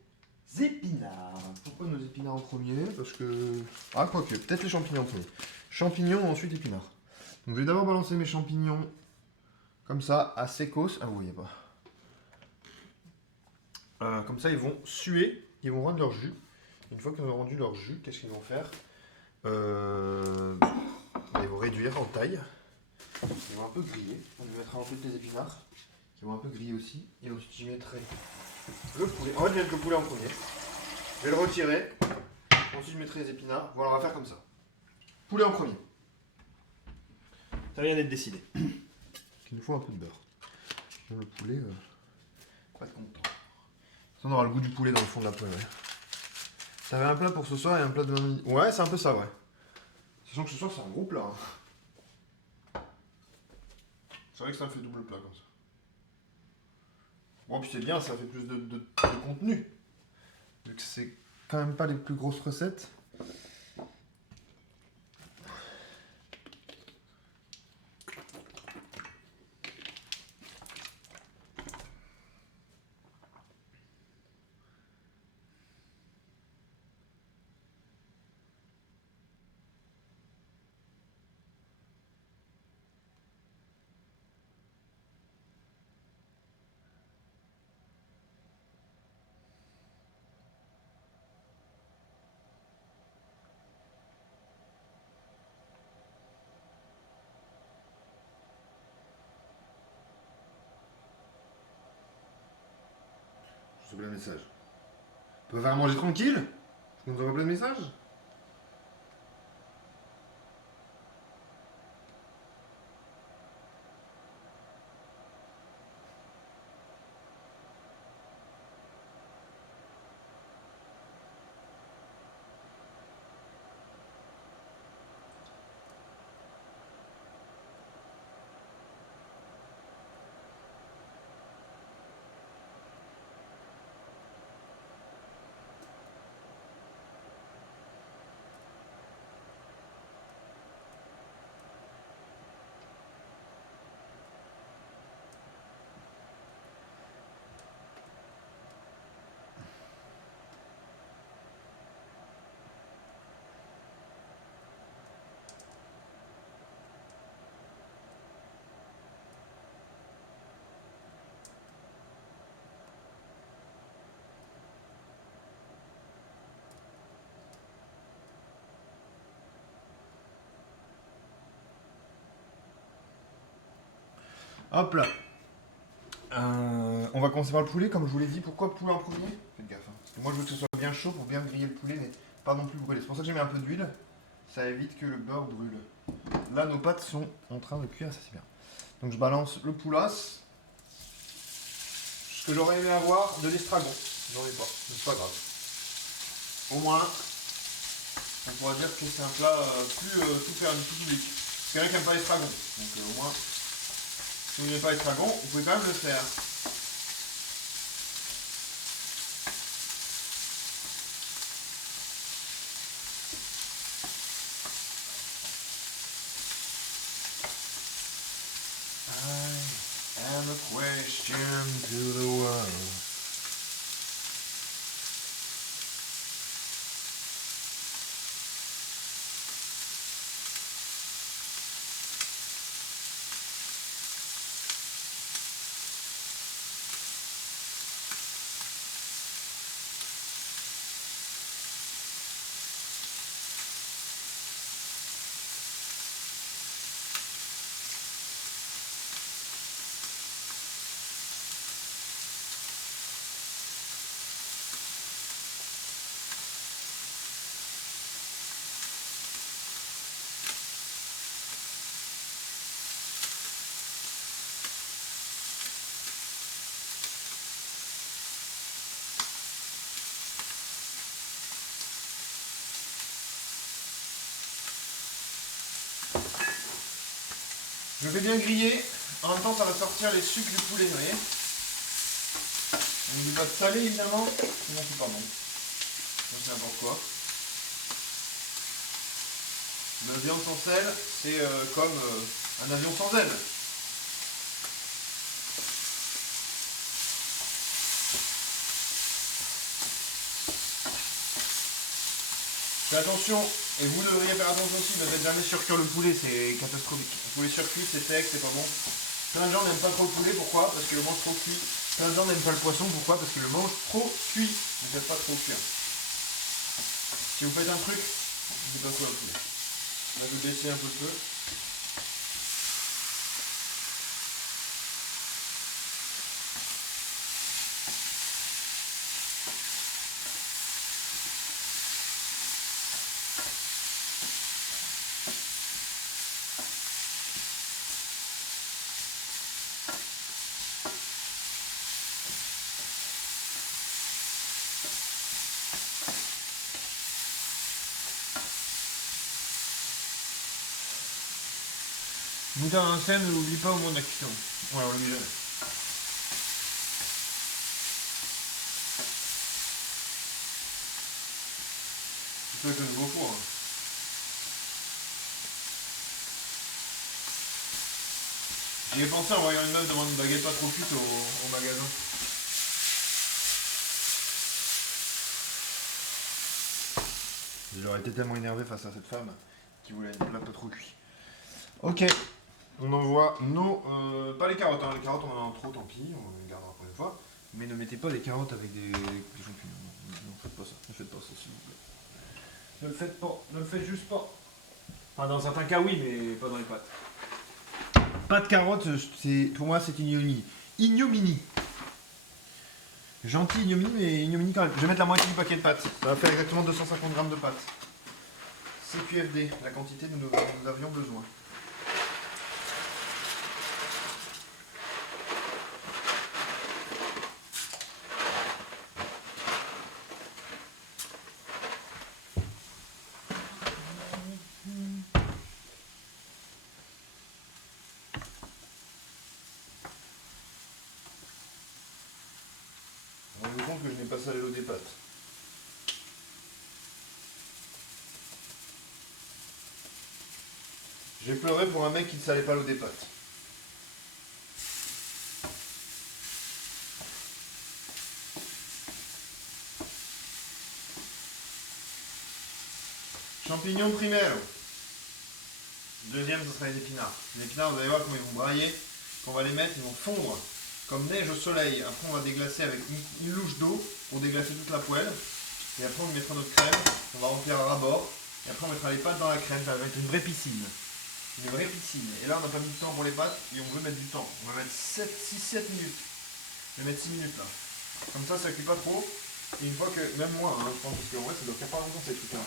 épinards. Pourquoi nos épinards en premier? Parce que... Ah, quoique, peut-être les champignons en premier. Champignons, ensuite épinards. Donc je vais d'abord balancer mes champignons comme ça, à secos. Ah, vous voyez pas. Comme ça, ils vont suer, ils vont rendre leur jus. Une fois qu'ils ont rendu leur jus, qu'est-ce qu'ils vont faire? Ils vont réduire en taille. Ils vont un peu griller. On y mettra ensuite les épinards qui vont un peu griller aussi. Et ensuite, j'y mettrai le poulet. En fait, je vais mettre le poulet en premier. Je vais le retirer. Ensuite, je mettrai les épinards. Voilà, on va faire comme ça. Poulet en premier. Ça vient d'être décidé. Il nous faut un peu de beurre. Le poulet, pas de content. Ça, on aura le goût du poulet dans le fond de la poêle. Ouais. T'avais un plat pour ce soir et un plat de midi. Ouais, c'est un peu ça, ouais. Sachant que ce soir, c'est un gros plat. Hein. C'est vrai que ça fait double plat comme ça. Bon, puis c'est bien, ça fait plus de contenu. Vu que c'est quand même pas les plus grosses recettes. Je reçois plein de messages. Tu peux faire manger tranquille? On nous envoie plein de messages? Hop là. On va commencer par le poulet, comme je vous l'ai dit. Pourquoi le poulet en premier? Faites gaffe. Hein. Parce que moi, je veux que ce soit bien chaud pour bien griller le poulet, mais pas non plus brûler. C'est pour ça que j'ai mis un peu d'huile. Ça évite que le beurre brûle. Là, nos pâtes sont en train de cuire, ça c'est bien. Donc je balance le poulasse. Ce que j'aurais aimé avoir, de l'estragon. J'en ai pas, c'est pas grave. Au moins, on pourra dire que c'est un plat plus tout permis, tout public. Parce qu'il y en a qui n'aiment pas l'estragon. Donc au moins, si vous n'aimez pas l'estragon, vous pouvez quand même le faire. I am a question to the world. Je vais bien griller, en même temps ça va sortir les sucres du poulet, vous voyez. On n'oublie pas de saler évidemment, sinon c'est pas bon. C'est n'importe quoi. La viande sans sel, c'est comme un avion sans aile. Faites attention, et vous devriez faire attention aussi, ne faites jamais surcuire le poulet, c'est catastrophique. Le poulet surcuit, c'est sec, c'est pas bon. Plein de gens n'aiment pas trop le poulet, pourquoi? Parce qu'ils le mangent trop cuit. Plein de gens n'aiment pas le poisson, pourquoi? Parce qu'ils le mangent trop cuit. Ne faites pas trop cuire. Si vous faites un truc, ne faites pas trop le poulet. Là, je vais baisser un peu le feu. Moutarde en scène, ne l'oublie pas au moment de la cuisson. Ouais, on l'oublie jamais. C'est avec le nouveau four. Hein. J'y ai pensé en voyant une meuf demander une baguette pas trop cuite au magasin. J'aurais été tellement énervé face à cette femme qui voulait une plat pas trop cuit. Ok, on envoie nos... pas les carottes, hein. Les carottes on en a trop, tant pis, on les gardera pour une fois. Mais ne mettez pas les carottes avec des champignons. Non, faites pas ça, ne faites pas ça s'il vous plaît. Ne le faites pas, ne le faites juste pas. Enfin dans certains cas oui, mais pas dans les pâtes. Pas de carottes, pour moi c'est ignominie. Ignominie. Gentil ignominie, mais ignominie quand même. Je vais mettre la moitié du paquet de pâtes. Ça va faire exactement 250 grammes de pâtes. CQFD, la quantité dont nous avions besoin. Rendez-vous compte que je n'ai pas salé l'eau des pâtes. J'ai pleuré pour un mec qui ne salait pas l'eau des pâtes. Champignons primaires. Deuxième, ce sera les épinards. Les épinards, vous allez voir comment ils vont brailler. Quand on va les mettre, ils vont fondre comme neige au soleil. Après, on va déglacer avec une louche d'eau pour déglacer toute la poêle. Et après, on mettra notre crème. On va remplir à ras-bord. Et après, on mettra les pâtes dans la crème. Ça va être une vraie piscine. Une vraie piscine. Et là, on n'a pas mis de temps pour les pâtes et on veut mettre du temps. On va mettre 6-7 minutes. Je vais mettre 6 minutes là. Comme ça cuit pas trop. Et une fois que, même moi, hein, je pense, parce qu'en vrai, ça doit faire pas longtemps ces trucs-là.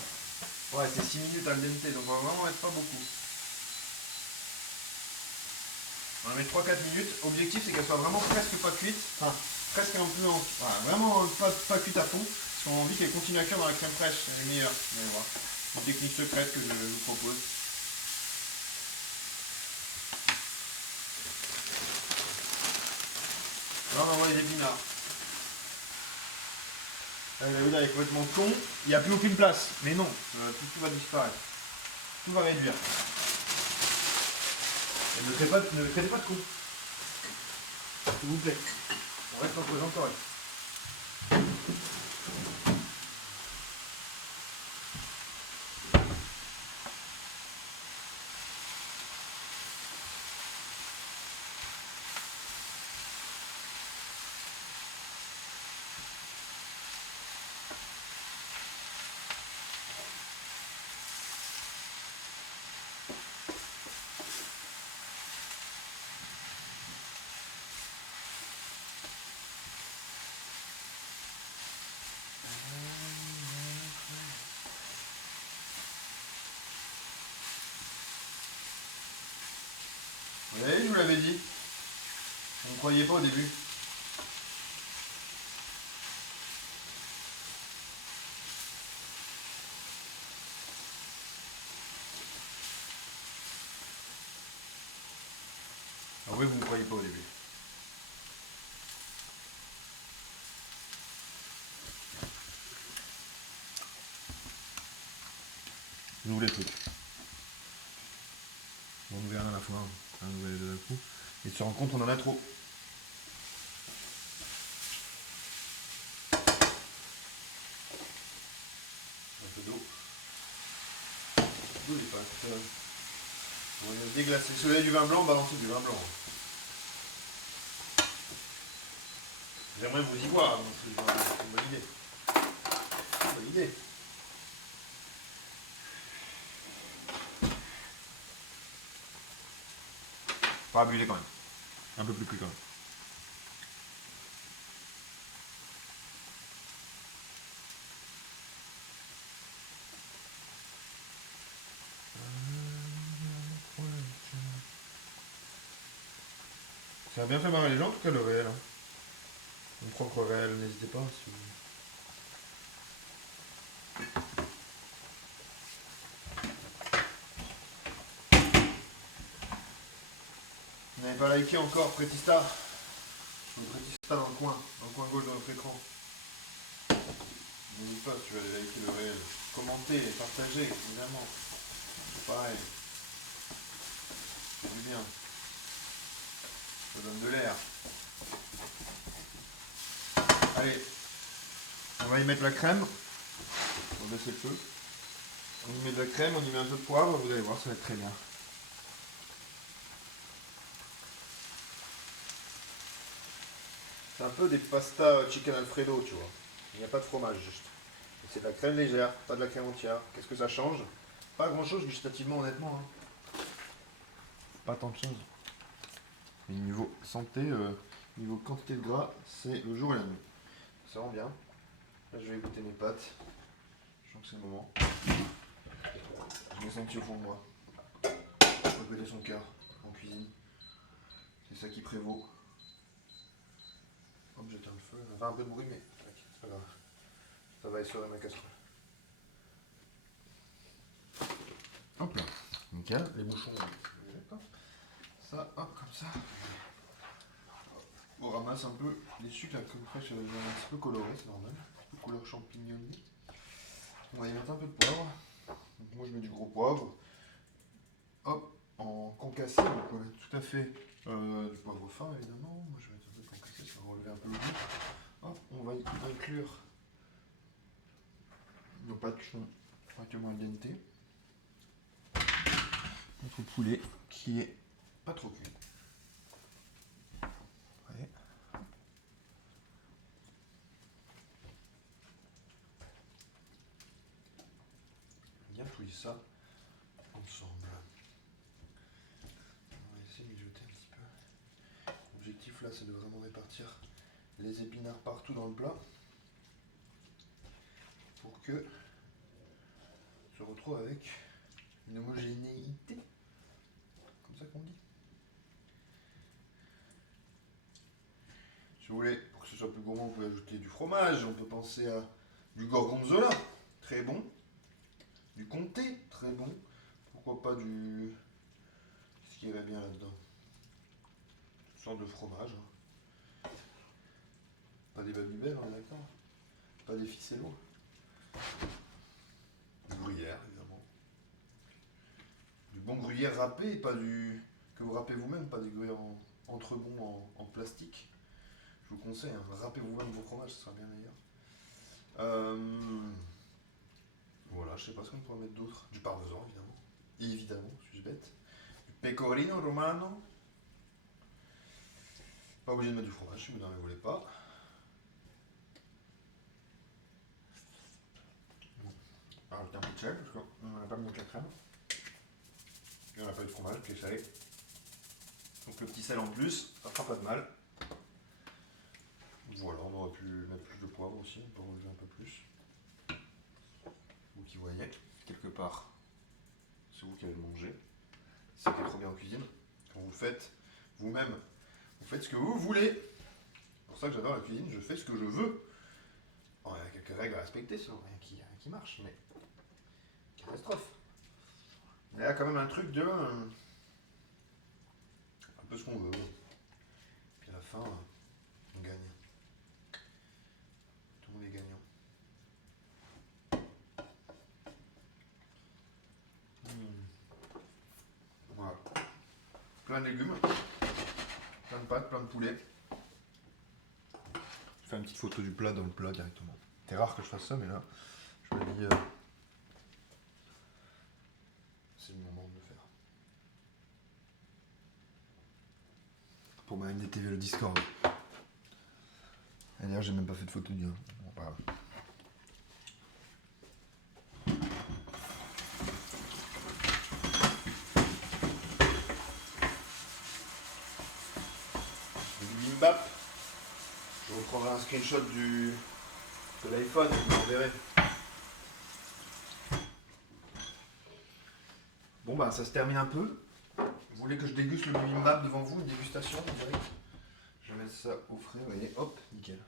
Ouais, c'est 6 minutes al dente, donc on va vraiment mettre pas beaucoup. On va mettre 3-4 minutes. Objectif, c'est qu'elle soit vraiment presque pas cuite. Enfin, presque un peu en... Voilà, vraiment pas cuite à fond. Parce qu'on a envie qu'elle continue à cuire dans la crème fraîche. C'est meilleur. Vous allez voir. Une technique secrète que je vous propose. Là, on envoie les épinards. Là, il est complètement con. Il n'y a plus aucune place. Mais non, tout va disparaître. Tout va réduire. Et ne créez pas de coups. S'il vous plaît. On reste entre gens corrects. Vous voyez, je vous l'avais dit. Vous ne croyez pas au début. Ah oui, vous ne croyez pas au début. Je vous les trucs. On nous verra à la fois, hein, vous allez d'un coup. Et se rendre compte qu'on en a trop. Un peu d'eau. D'eau, les pâtes. On va les déglacer. Si vous avez du vin blanc, balancez du vin blanc. J'aimerais vous y voir, donc c'est une bonne idée. Une bonne idée. Pas abuser quand même. Un peu plus cuit quand même. Ça a bien fait marrer les gens, en tout cas le réel. Hein. Mon propre réel, n'hésitez pas si vous... Vous n'avez pas liké encore Prétista? Le Prétista dans le coin gauche de notre écran. N'hésite pas si tu veux aller liker le réel. Commenter, partager, évidemment. C'est pareil. C'est du bien. Ça donne de l'air. Allez. On va y mettre la crème. On va baisser le feu. On y met de la crème, on y met un peu de poivre, vous allez voir, ça va être très bien. C'est un peu des pastas chicken alfredo, tu vois. Il n'y a pas de fromage, juste. C'est de la crème légère, pas de la crème entière. Qu'est-ce que ça change? Pas grand-chose gustativement, honnêtement. Hein. Pas tant de choses. Mais niveau santé, niveau quantité de gras, c'est le jour et la nuit. Ça rend bien. Là, je vais goûter mes pâtes. Je sens que c'est le moment. Je l'ai senti au fond de moi. On peut goûter son cœur en cuisine. C'est ça qui prévaut. Hop, j'éteins le feu. Ça fait un peu de bruit, mais c'est pas grave. Ça va essorer ma casserole. Hop là. Nickel. Les bouchons. Ça, hop, comme ça. On ramasse un peu les sucres, la crème fraîche, elle devient un petit peu colorée, c'est normal. Un petit peu couleur champignon. On va y mettre un peu de poivre. Donc moi je mets du gros poivre. Hop, en concassé, vous pouvez mettre tout à fait du poivre fin évidemment. Moi je vais mettre un peu de concassé, ça va relever un peu le goût. Hop, on va y inclure nos pâtes qui sont pratiquement al dente. Notre poulet qui est pas trop cuit. Ouais. Bien touiller ça ensemble. L'objectif là, c'est de vraiment répartir les épinards partout dans le plat pour que on se retrouve avec une homogénéité, comme ça qu'on dit. Si vous voulez, pour que ce soit plus gourmand, vous pouvez ajouter du fromage. On peut penser à du gorgonzola, très bon. Du comté, très bon. Pourquoi pas du... Qu'est-ce qui irait bien là-dedans? Une sorte de fromage. Pas des Babybel, on est d'accord? Pas des Ficello. Du gruyère, évidemment. Du bon gruyère râpé, et pas du... que vous râpez vous-même, pas des gruyères en entrebon en plastique. Je vous conseille, hein, râpez vous-même vos fromages, ce sera bien meilleur. Voilà, je sais pas ce qu'on pourrait mettre d'autre. Du parmesan, évidemment. Évidemment, suis-je bête. Du pecorino romano. Pas obligé de mettre du fromage si vous n'en voulez pas. Rajouter un peu de sel, parce qu'on n'a pas mis de la crème. Et on n'a pas eu de fromage, qui est salé. Donc le petit sel en plus, ça fera pas de mal. Voilà, on aurait pu mettre plus de poivre aussi, on peut relever un peu plus. Vous qui voyez, quelque part, c'est vous qui allez le manger. C'est ça qui est trop bien en cuisine. Quand vous le faites vous-même, vous faites ce que vous voulez. C'est pour ça que j'adore la cuisine, je fais ce que je veux. Bon, il y a quelques règles à respecter, sinon rien qui marche, mais catastrophe. Il y a quand même un truc de... un peu ce qu'on veut. Puis à la fin, on gagne. Tout le monde est gagnant. Voilà. Plein de légumes, plein de pâtes, plein de poulet. Je fais une petite photo du plat dans le plat directement. C'est rare que je fasse ça, mais là, je me dis... c'est le moment de le faire. Pour ma MDTV, le Discord. Et d'ailleurs, j'ai même pas fait de photo du... Bon, pas grave. Le bibimbap. Je reprendrai un screenshot de l'iPhone et vous l'enverrai. Bon bah ça se termine un peu. Vous voulez que je déguste le bibimbap devant vous, une dégustation en direct? Je vais mettre ça au frais, vous voyez, hop, nickel.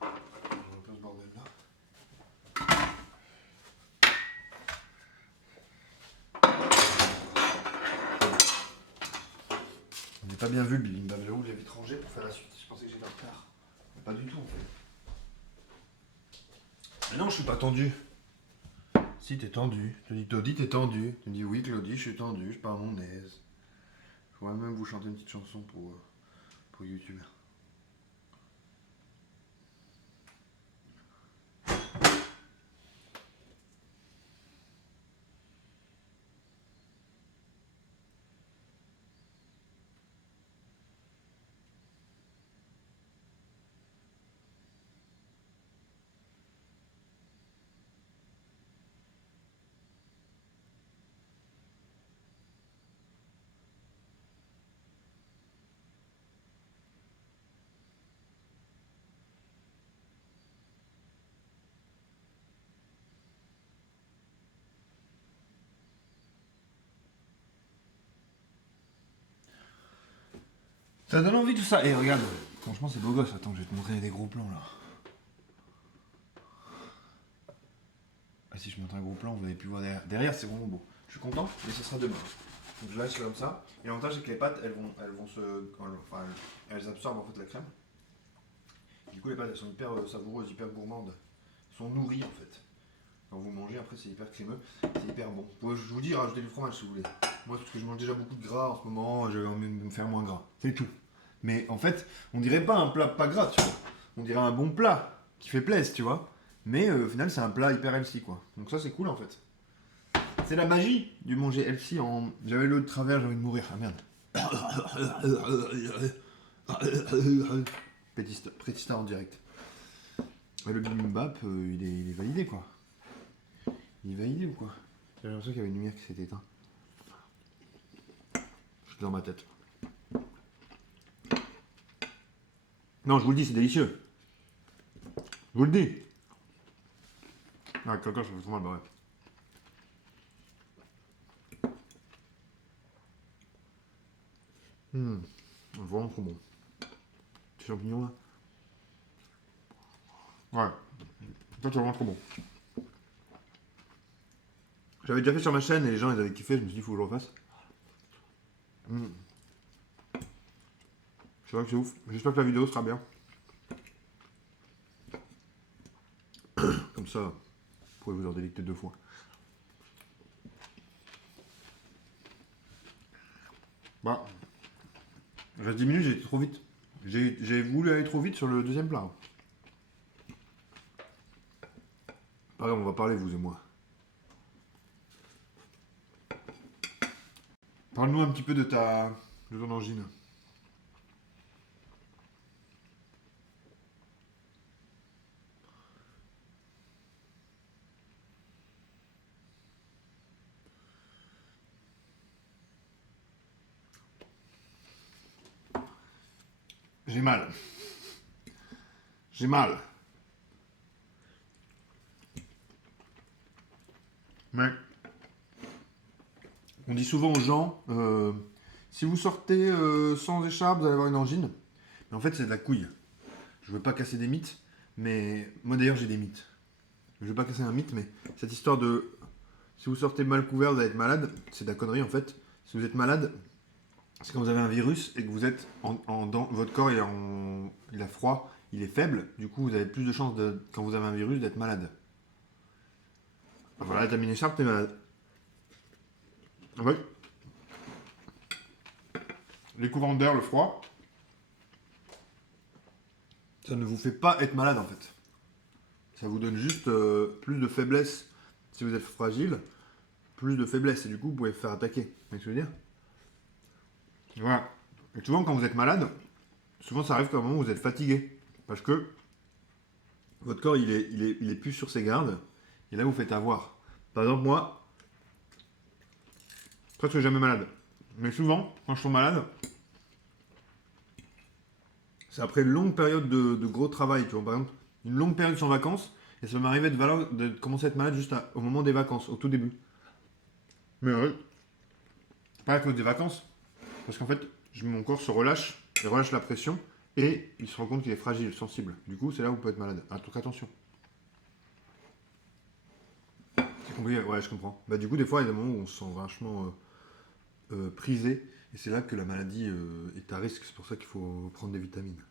J'ai un peu ce bordel là. On n'a pas bien vu le bibimbap, j'avoue, je l'ai vite rangé pour faire la suite. Je pensais que j'étais en retard. Mais pas du tout en fait. Mais non, je suis pas tendu. Si, t'es tendu. Je te dis, Claudie, t'es tendu. Tu me dis, oui, Claudie, je suis tendu, je pars à mon aise. Je pourrais même vous chanter une petite chanson pour YouTube. Ça donne envie tout ça. Et regarde, franchement, c'est beau gosse. Attends, je vais te montrer des gros plans là. Ah, si je montre un gros plan, vous avez pu voir derrière. Derrière, c'est vraiment beau. Je suis content, mais ce sera demain. Donc je lâche comme ça. Et l'avantage, c'est que les pâtes, elles vont se. Enfin, elles absorbent en fait la crème. Du coup, les pâtes, elles sont hyper savoureuses, hyper gourmandes. Elles sont nourries en fait. Quand vous mangez, après, c'est hyper crémeux. C'est hyper bon. Je vous dis, rajoutez du fromage si vous voulez. Moi, parce que je mange déjà beaucoup de gras en ce moment, j'avais envie de me faire moins gras. C'est tout. Mais en fait, on dirait pas un plat pas gras, tu vois. On dirait un bon plat qui fait plaisir, tu vois. Mais au final, c'est un plat hyper healthy, quoi. Donc ça, c'est cool, en fait. C'est la magie du manger healthy en... J'avais l'eau de travers, j'ai envie de mourir. Ah merde. Prétista en direct. Le bibimbap, il est validé, quoi. Il est validé ou quoi? J'ai l'impression qu'il y avait une lumière qui s'était éteinte. Je suis dans ma tête. Non, je vous le dis, c'est délicieux. Je vous le dis. Ah, quelqu'un, ça fait trop mal, bah ouais. Vraiment trop bon. Ces champignons là. Ouais. Ça, c'est vraiment trop bon. J'avais déjà fait sur ma chaîne et les gens ils avaient kiffé, je me suis dit il faut que je le refasse. C'est vrai que c'est ouf. J'espère que la vidéo sera bien. Comme ça, vous pourrez vous en délecter 2 fois. Bah, il reste 10 minutes, j'ai été trop vite. J'ai voulu aller trop vite sur le deuxième plat. Pas grave, on va parler, vous et moi. Parle-nous un petit peu de ton angine. J'ai mal. J'ai mal. Mais on dit souvent aux gens, si vous sortez sans écharpe, vous allez avoir une angine. Mais en fait, c'est de la couille. Je veux pas casser des mythes, mais moi d'ailleurs j'ai des mythes. Je veux pas casser un mythe, mais cette histoire de si vous sortez mal couvert, vous allez être malade, c'est de la connerie en fait. Si vous êtes malade, c'est quand vous avez un virus et que vous êtes votre corps il a froid, il est faible, du coup vous avez plus de chances quand vous avez un virus d'être malade. Voilà, t'as mis une écharpe, t'es malade. En fait, les courants d'air, le froid, ça ne vous fait pas être malade en fait. Ça vous donne juste plus de faiblesse si vous êtes fragile, plus de faiblesse et du coup vous pouvez vous faire attaquer. Vous voyez ce que je veux dire? Voilà. Et souvent quand vous êtes malade, souvent ça arrive qu'à un moment où vous êtes fatigué. Parce que votre corps il est plus sur ses gardes. Et là vous faites avoir. Par exemple moi, presque jamais malade. Mais souvent, quand je suis malade, c'est après une longue période de gros travail. Tu vois, par exemple, une longue période sans vacances. Et ça m'arrivait de commencer à être malade juste au moment des vacances, au tout début. Mais ouais, pas à cause des vacances. Parce qu'en fait, mon corps se relâche, il relâche la pression. Et il se rend compte qu'il est fragile, sensible. Du coup, c'est là où vous pouvez être malade. Ah, donc attention. C'est compliqué, ouais, je comprends. Bah, du coup, des fois, il y a des moments où on se sent vachement prisé. Et c'est là que la maladie est à risque. C'est pour ça qu'il faut prendre des vitamines.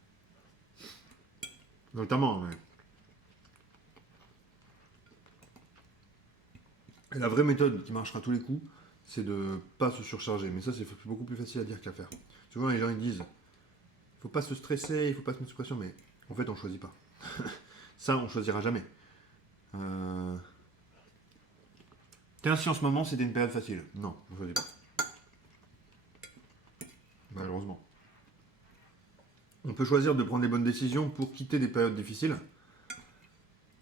Notamment, mais... Et la vraie méthode qui marchera à tous les coups, c'est de pas se surcharger. Mais ça, c'est beaucoup plus facile à dire qu'à faire. Souvent, les gens ils disent, il faut pas se stresser, il faut pas se mettre sous pression, mais en fait, on choisit pas. Ça, on choisira jamais. Tiens, si en ce moment c'était une période facile. Non, on choisit pas. Malheureusement. On peut choisir de prendre les bonnes décisions pour quitter des périodes difficiles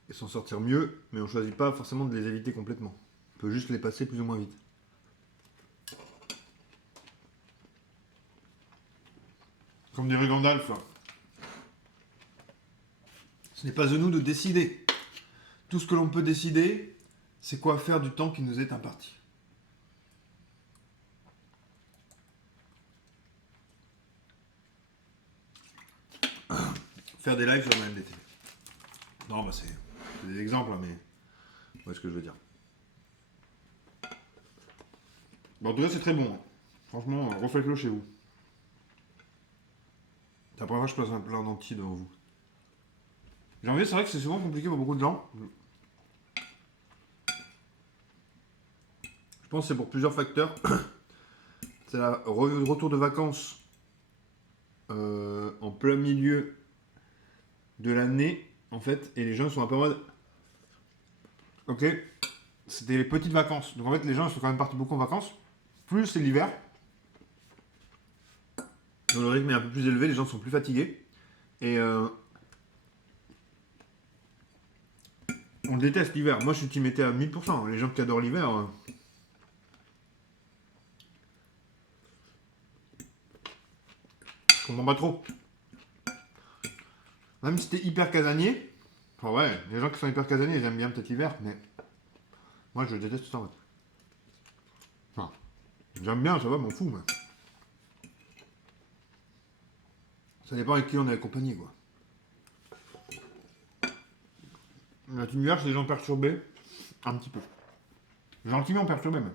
et s'en sortir mieux, mais on choisit pas forcément de les éviter complètement. On peut juste les passer plus ou moins vite. Comme dirait Gandalf, ce n'est pas à nous de décider. Tout ce que l'on peut décider, c'est quoi faire du temps qui nous est imparti. Faire des lives sur la MDT. Non, bah c'est des exemples, hein, mais vous voyez ce que je veux dire. Bon, en tout cas, c'est très bon. Hein. Franchement, refaites-le chez vous. C'est la première fois que je passe un plat en entier devant vous. J'ai envie, c'est vrai que c'est souvent compliqué pour beaucoup de gens. Je pense que c'est pour plusieurs facteurs. C'est le retour de vacances en plein milieu de l'année, en fait, et les gens sont un peu en mode. Ok, c'était les petites vacances. Donc en fait, les gens ils sont quand même partis beaucoup en vacances. Plus c'est l'hiver. Donc le rythme est un peu plus élevé, les gens sont plus fatigués. Et on déteste l'hiver. Moi, je suis team été à 1000%. Les gens qui adorent l'hiver. Je comprends pas trop. Même si t'es hyper casanier, enfin ouais, les gens qui sont hyper casaniers, ils aiment bien peut-être l'hiver, mais moi je déteste ça en fait. Enfin, j'aime bien, ça va, m'en fous, mais ça dépend avec qui on est accompagné, quoi. La team hiver, c'est des gens perturbés, un petit peu. Gentiment perturbés même.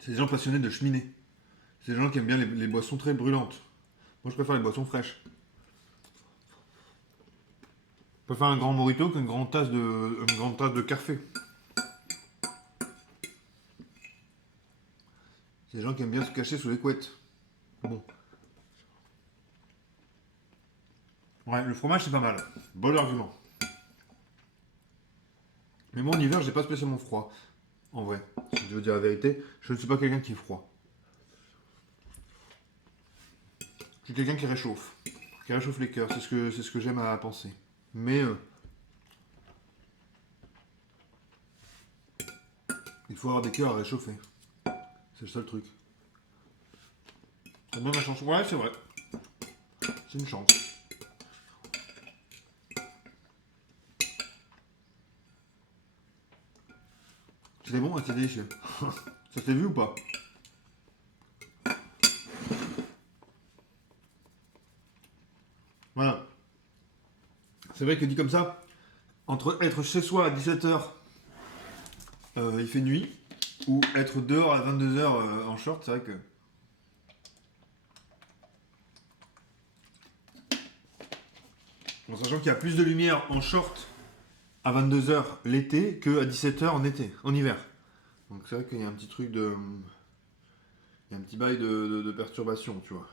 C'est des gens passionnés de cheminée. C'est des gens qui aiment bien les boissons très brûlantes. Moi, je préfère les boissons fraîches. Je préfère un grand mojito qu'une grande tasse de café. C'est des gens qui aiment bien se cacher sous les couettes. Bon. Ouais, le fromage, c'est pas mal. Bon argument. Mais moi, en hiver, j'ai pas spécialement froid. En vrai, si je veux dire la vérité, je ne suis pas quelqu'un qui est froid. Je suis quelqu'un qui réchauffe les cœurs. C'est ce que j'aime à penser. Mais il faut avoir des cœurs à réchauffer. C'est le seul truc. C'est bien ma chance. Ouais, c'est vrai. C'est une chance. C'était bon, c'était délicieux. Ça s'est vu ou pas? Voilà. C'est vrai que dit comme ça, entre être chez soi à 17h, il fait nuit, ou être dehors à 22h en short, c'est vrai que... En sachant qu'il y a plus de lumière en short à 22h l'été que à 17h en été, en hiver. Donc c'est vrai qu'il y a un petit truc de... Il y a un petit bail de perturbation, tu vois.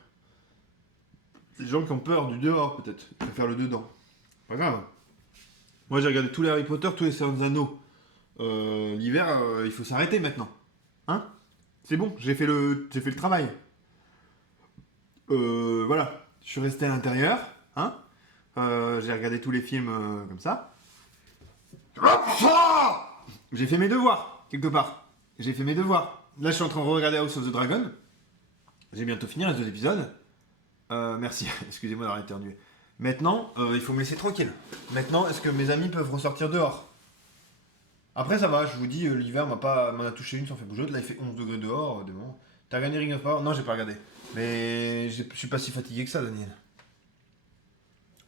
Les gens qui ont peur du dehors, peut-être, ils préfèrent le dedans. Pas grave. Moi j'ai regardé tous les Harry Potter, tous les Seigneurs des Anneaux. L'hiver, il faut s'arrêter maintenant. Hein? C'est bon, j'ai fait le travail. Voilà, je suis resté à l'intérieur. Hein? J'ai regardé tous les films comme ça. J'ai fait mes devoirs, quelque part. J'ai fait mes devoirs. Là, je suis en train de regarder House of the Dragon. J'ai bientôt fini les 2 épisodes. Merci, excusez-moi d'avoir éternué. Maintenant, il faut me laisser tranquille. Maintenant, est-ce que mes amis peuvent ressortir dehors? Après, ça va, je vous dis, l'hiver m'en a touché une sans fait bouger. Là, il fait 11 degrés dehors. De bon. T'as regardé Ring of Power? Non, j'ai pas regardé. Mais je suis pas si fatigué que ça, Daniel.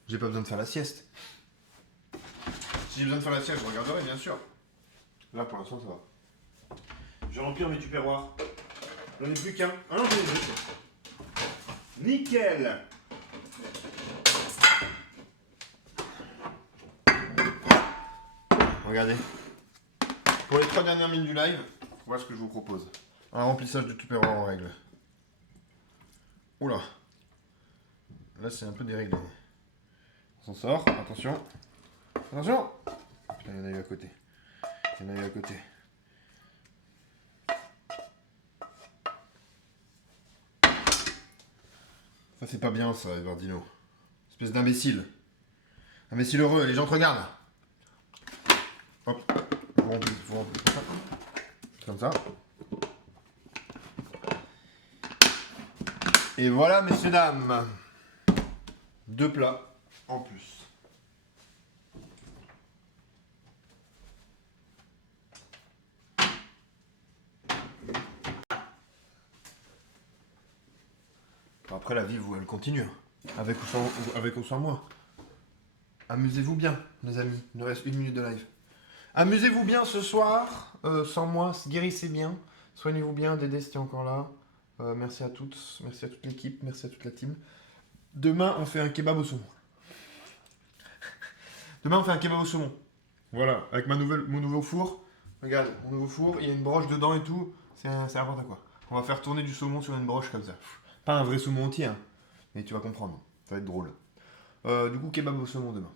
J'ai pas besoin de faire la sieste. Si j'ai besoin de faire la sieste, je regarderai, bien sûr. Là, pour l'instant, ça va. Je vais remplir mes tupperwares. J'en ai plus qu'un. Ah non, j'en ai deux. Nickel! Regardez. Pour les 3 dernières minutes du live, voilà ce que je vous propose. Un remplissage de tupperware en règle. Oula. Là, c'est un peu déréglé. On s'en sort. Attention. Attention! Putain, il y en a eu à côté. Il y en a eu à côté. Ça, c'est pas bien, ça, Everdino. Espèce d'imbécile. Imbécile heureux, les gens te regardent. Hop. Vous remplis comme ça. Et voilà, messieurs, dames. 2 plats en plus. Après, la vie, elle continue. Avec ou sans moi. Amusez-vous bien, les amis. Il nous reste 1 minute de live. Amusez-vous bien ce soir. Sans moi, guérissez bien. Soignez-vous bien. Dédé, c'était encore là. Merci à toutes. Merci à toute l'équipe. Merci à toute la team. Demain, on fait un kebab au saumon. Demain, on fait un kebab au saumon. Voilà, avec mon nouveau four. Regarde, mon nouveau four. Il y a une broche dedans et tout. C'est n'importe quoi. On va faire tourner du saumon sur une broche comme ça. Pas un vrai saumon entier, hein. Mais tu vas comprendre. Ça va être drôle. Du coup, kebab au saumon demain.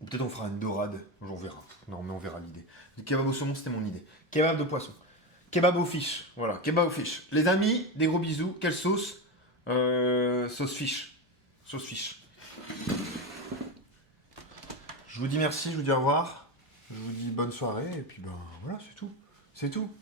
Ou peut-être on fera une dorade. On verra. Non, mais on verra l'idée. Le kebab au saumon, c'était mon idée. Kebab de poisson. Kebab aux fiches. Voilà, kebab aux fiches. Les amis, des gros bisous. Quelle sauce? Sauce fiche. Sauce fiche. Je vous dis merci, je vous dis au revoir. Je vous dis bonne soirée. Et puis ben voilà, c'est tout. C'est tout.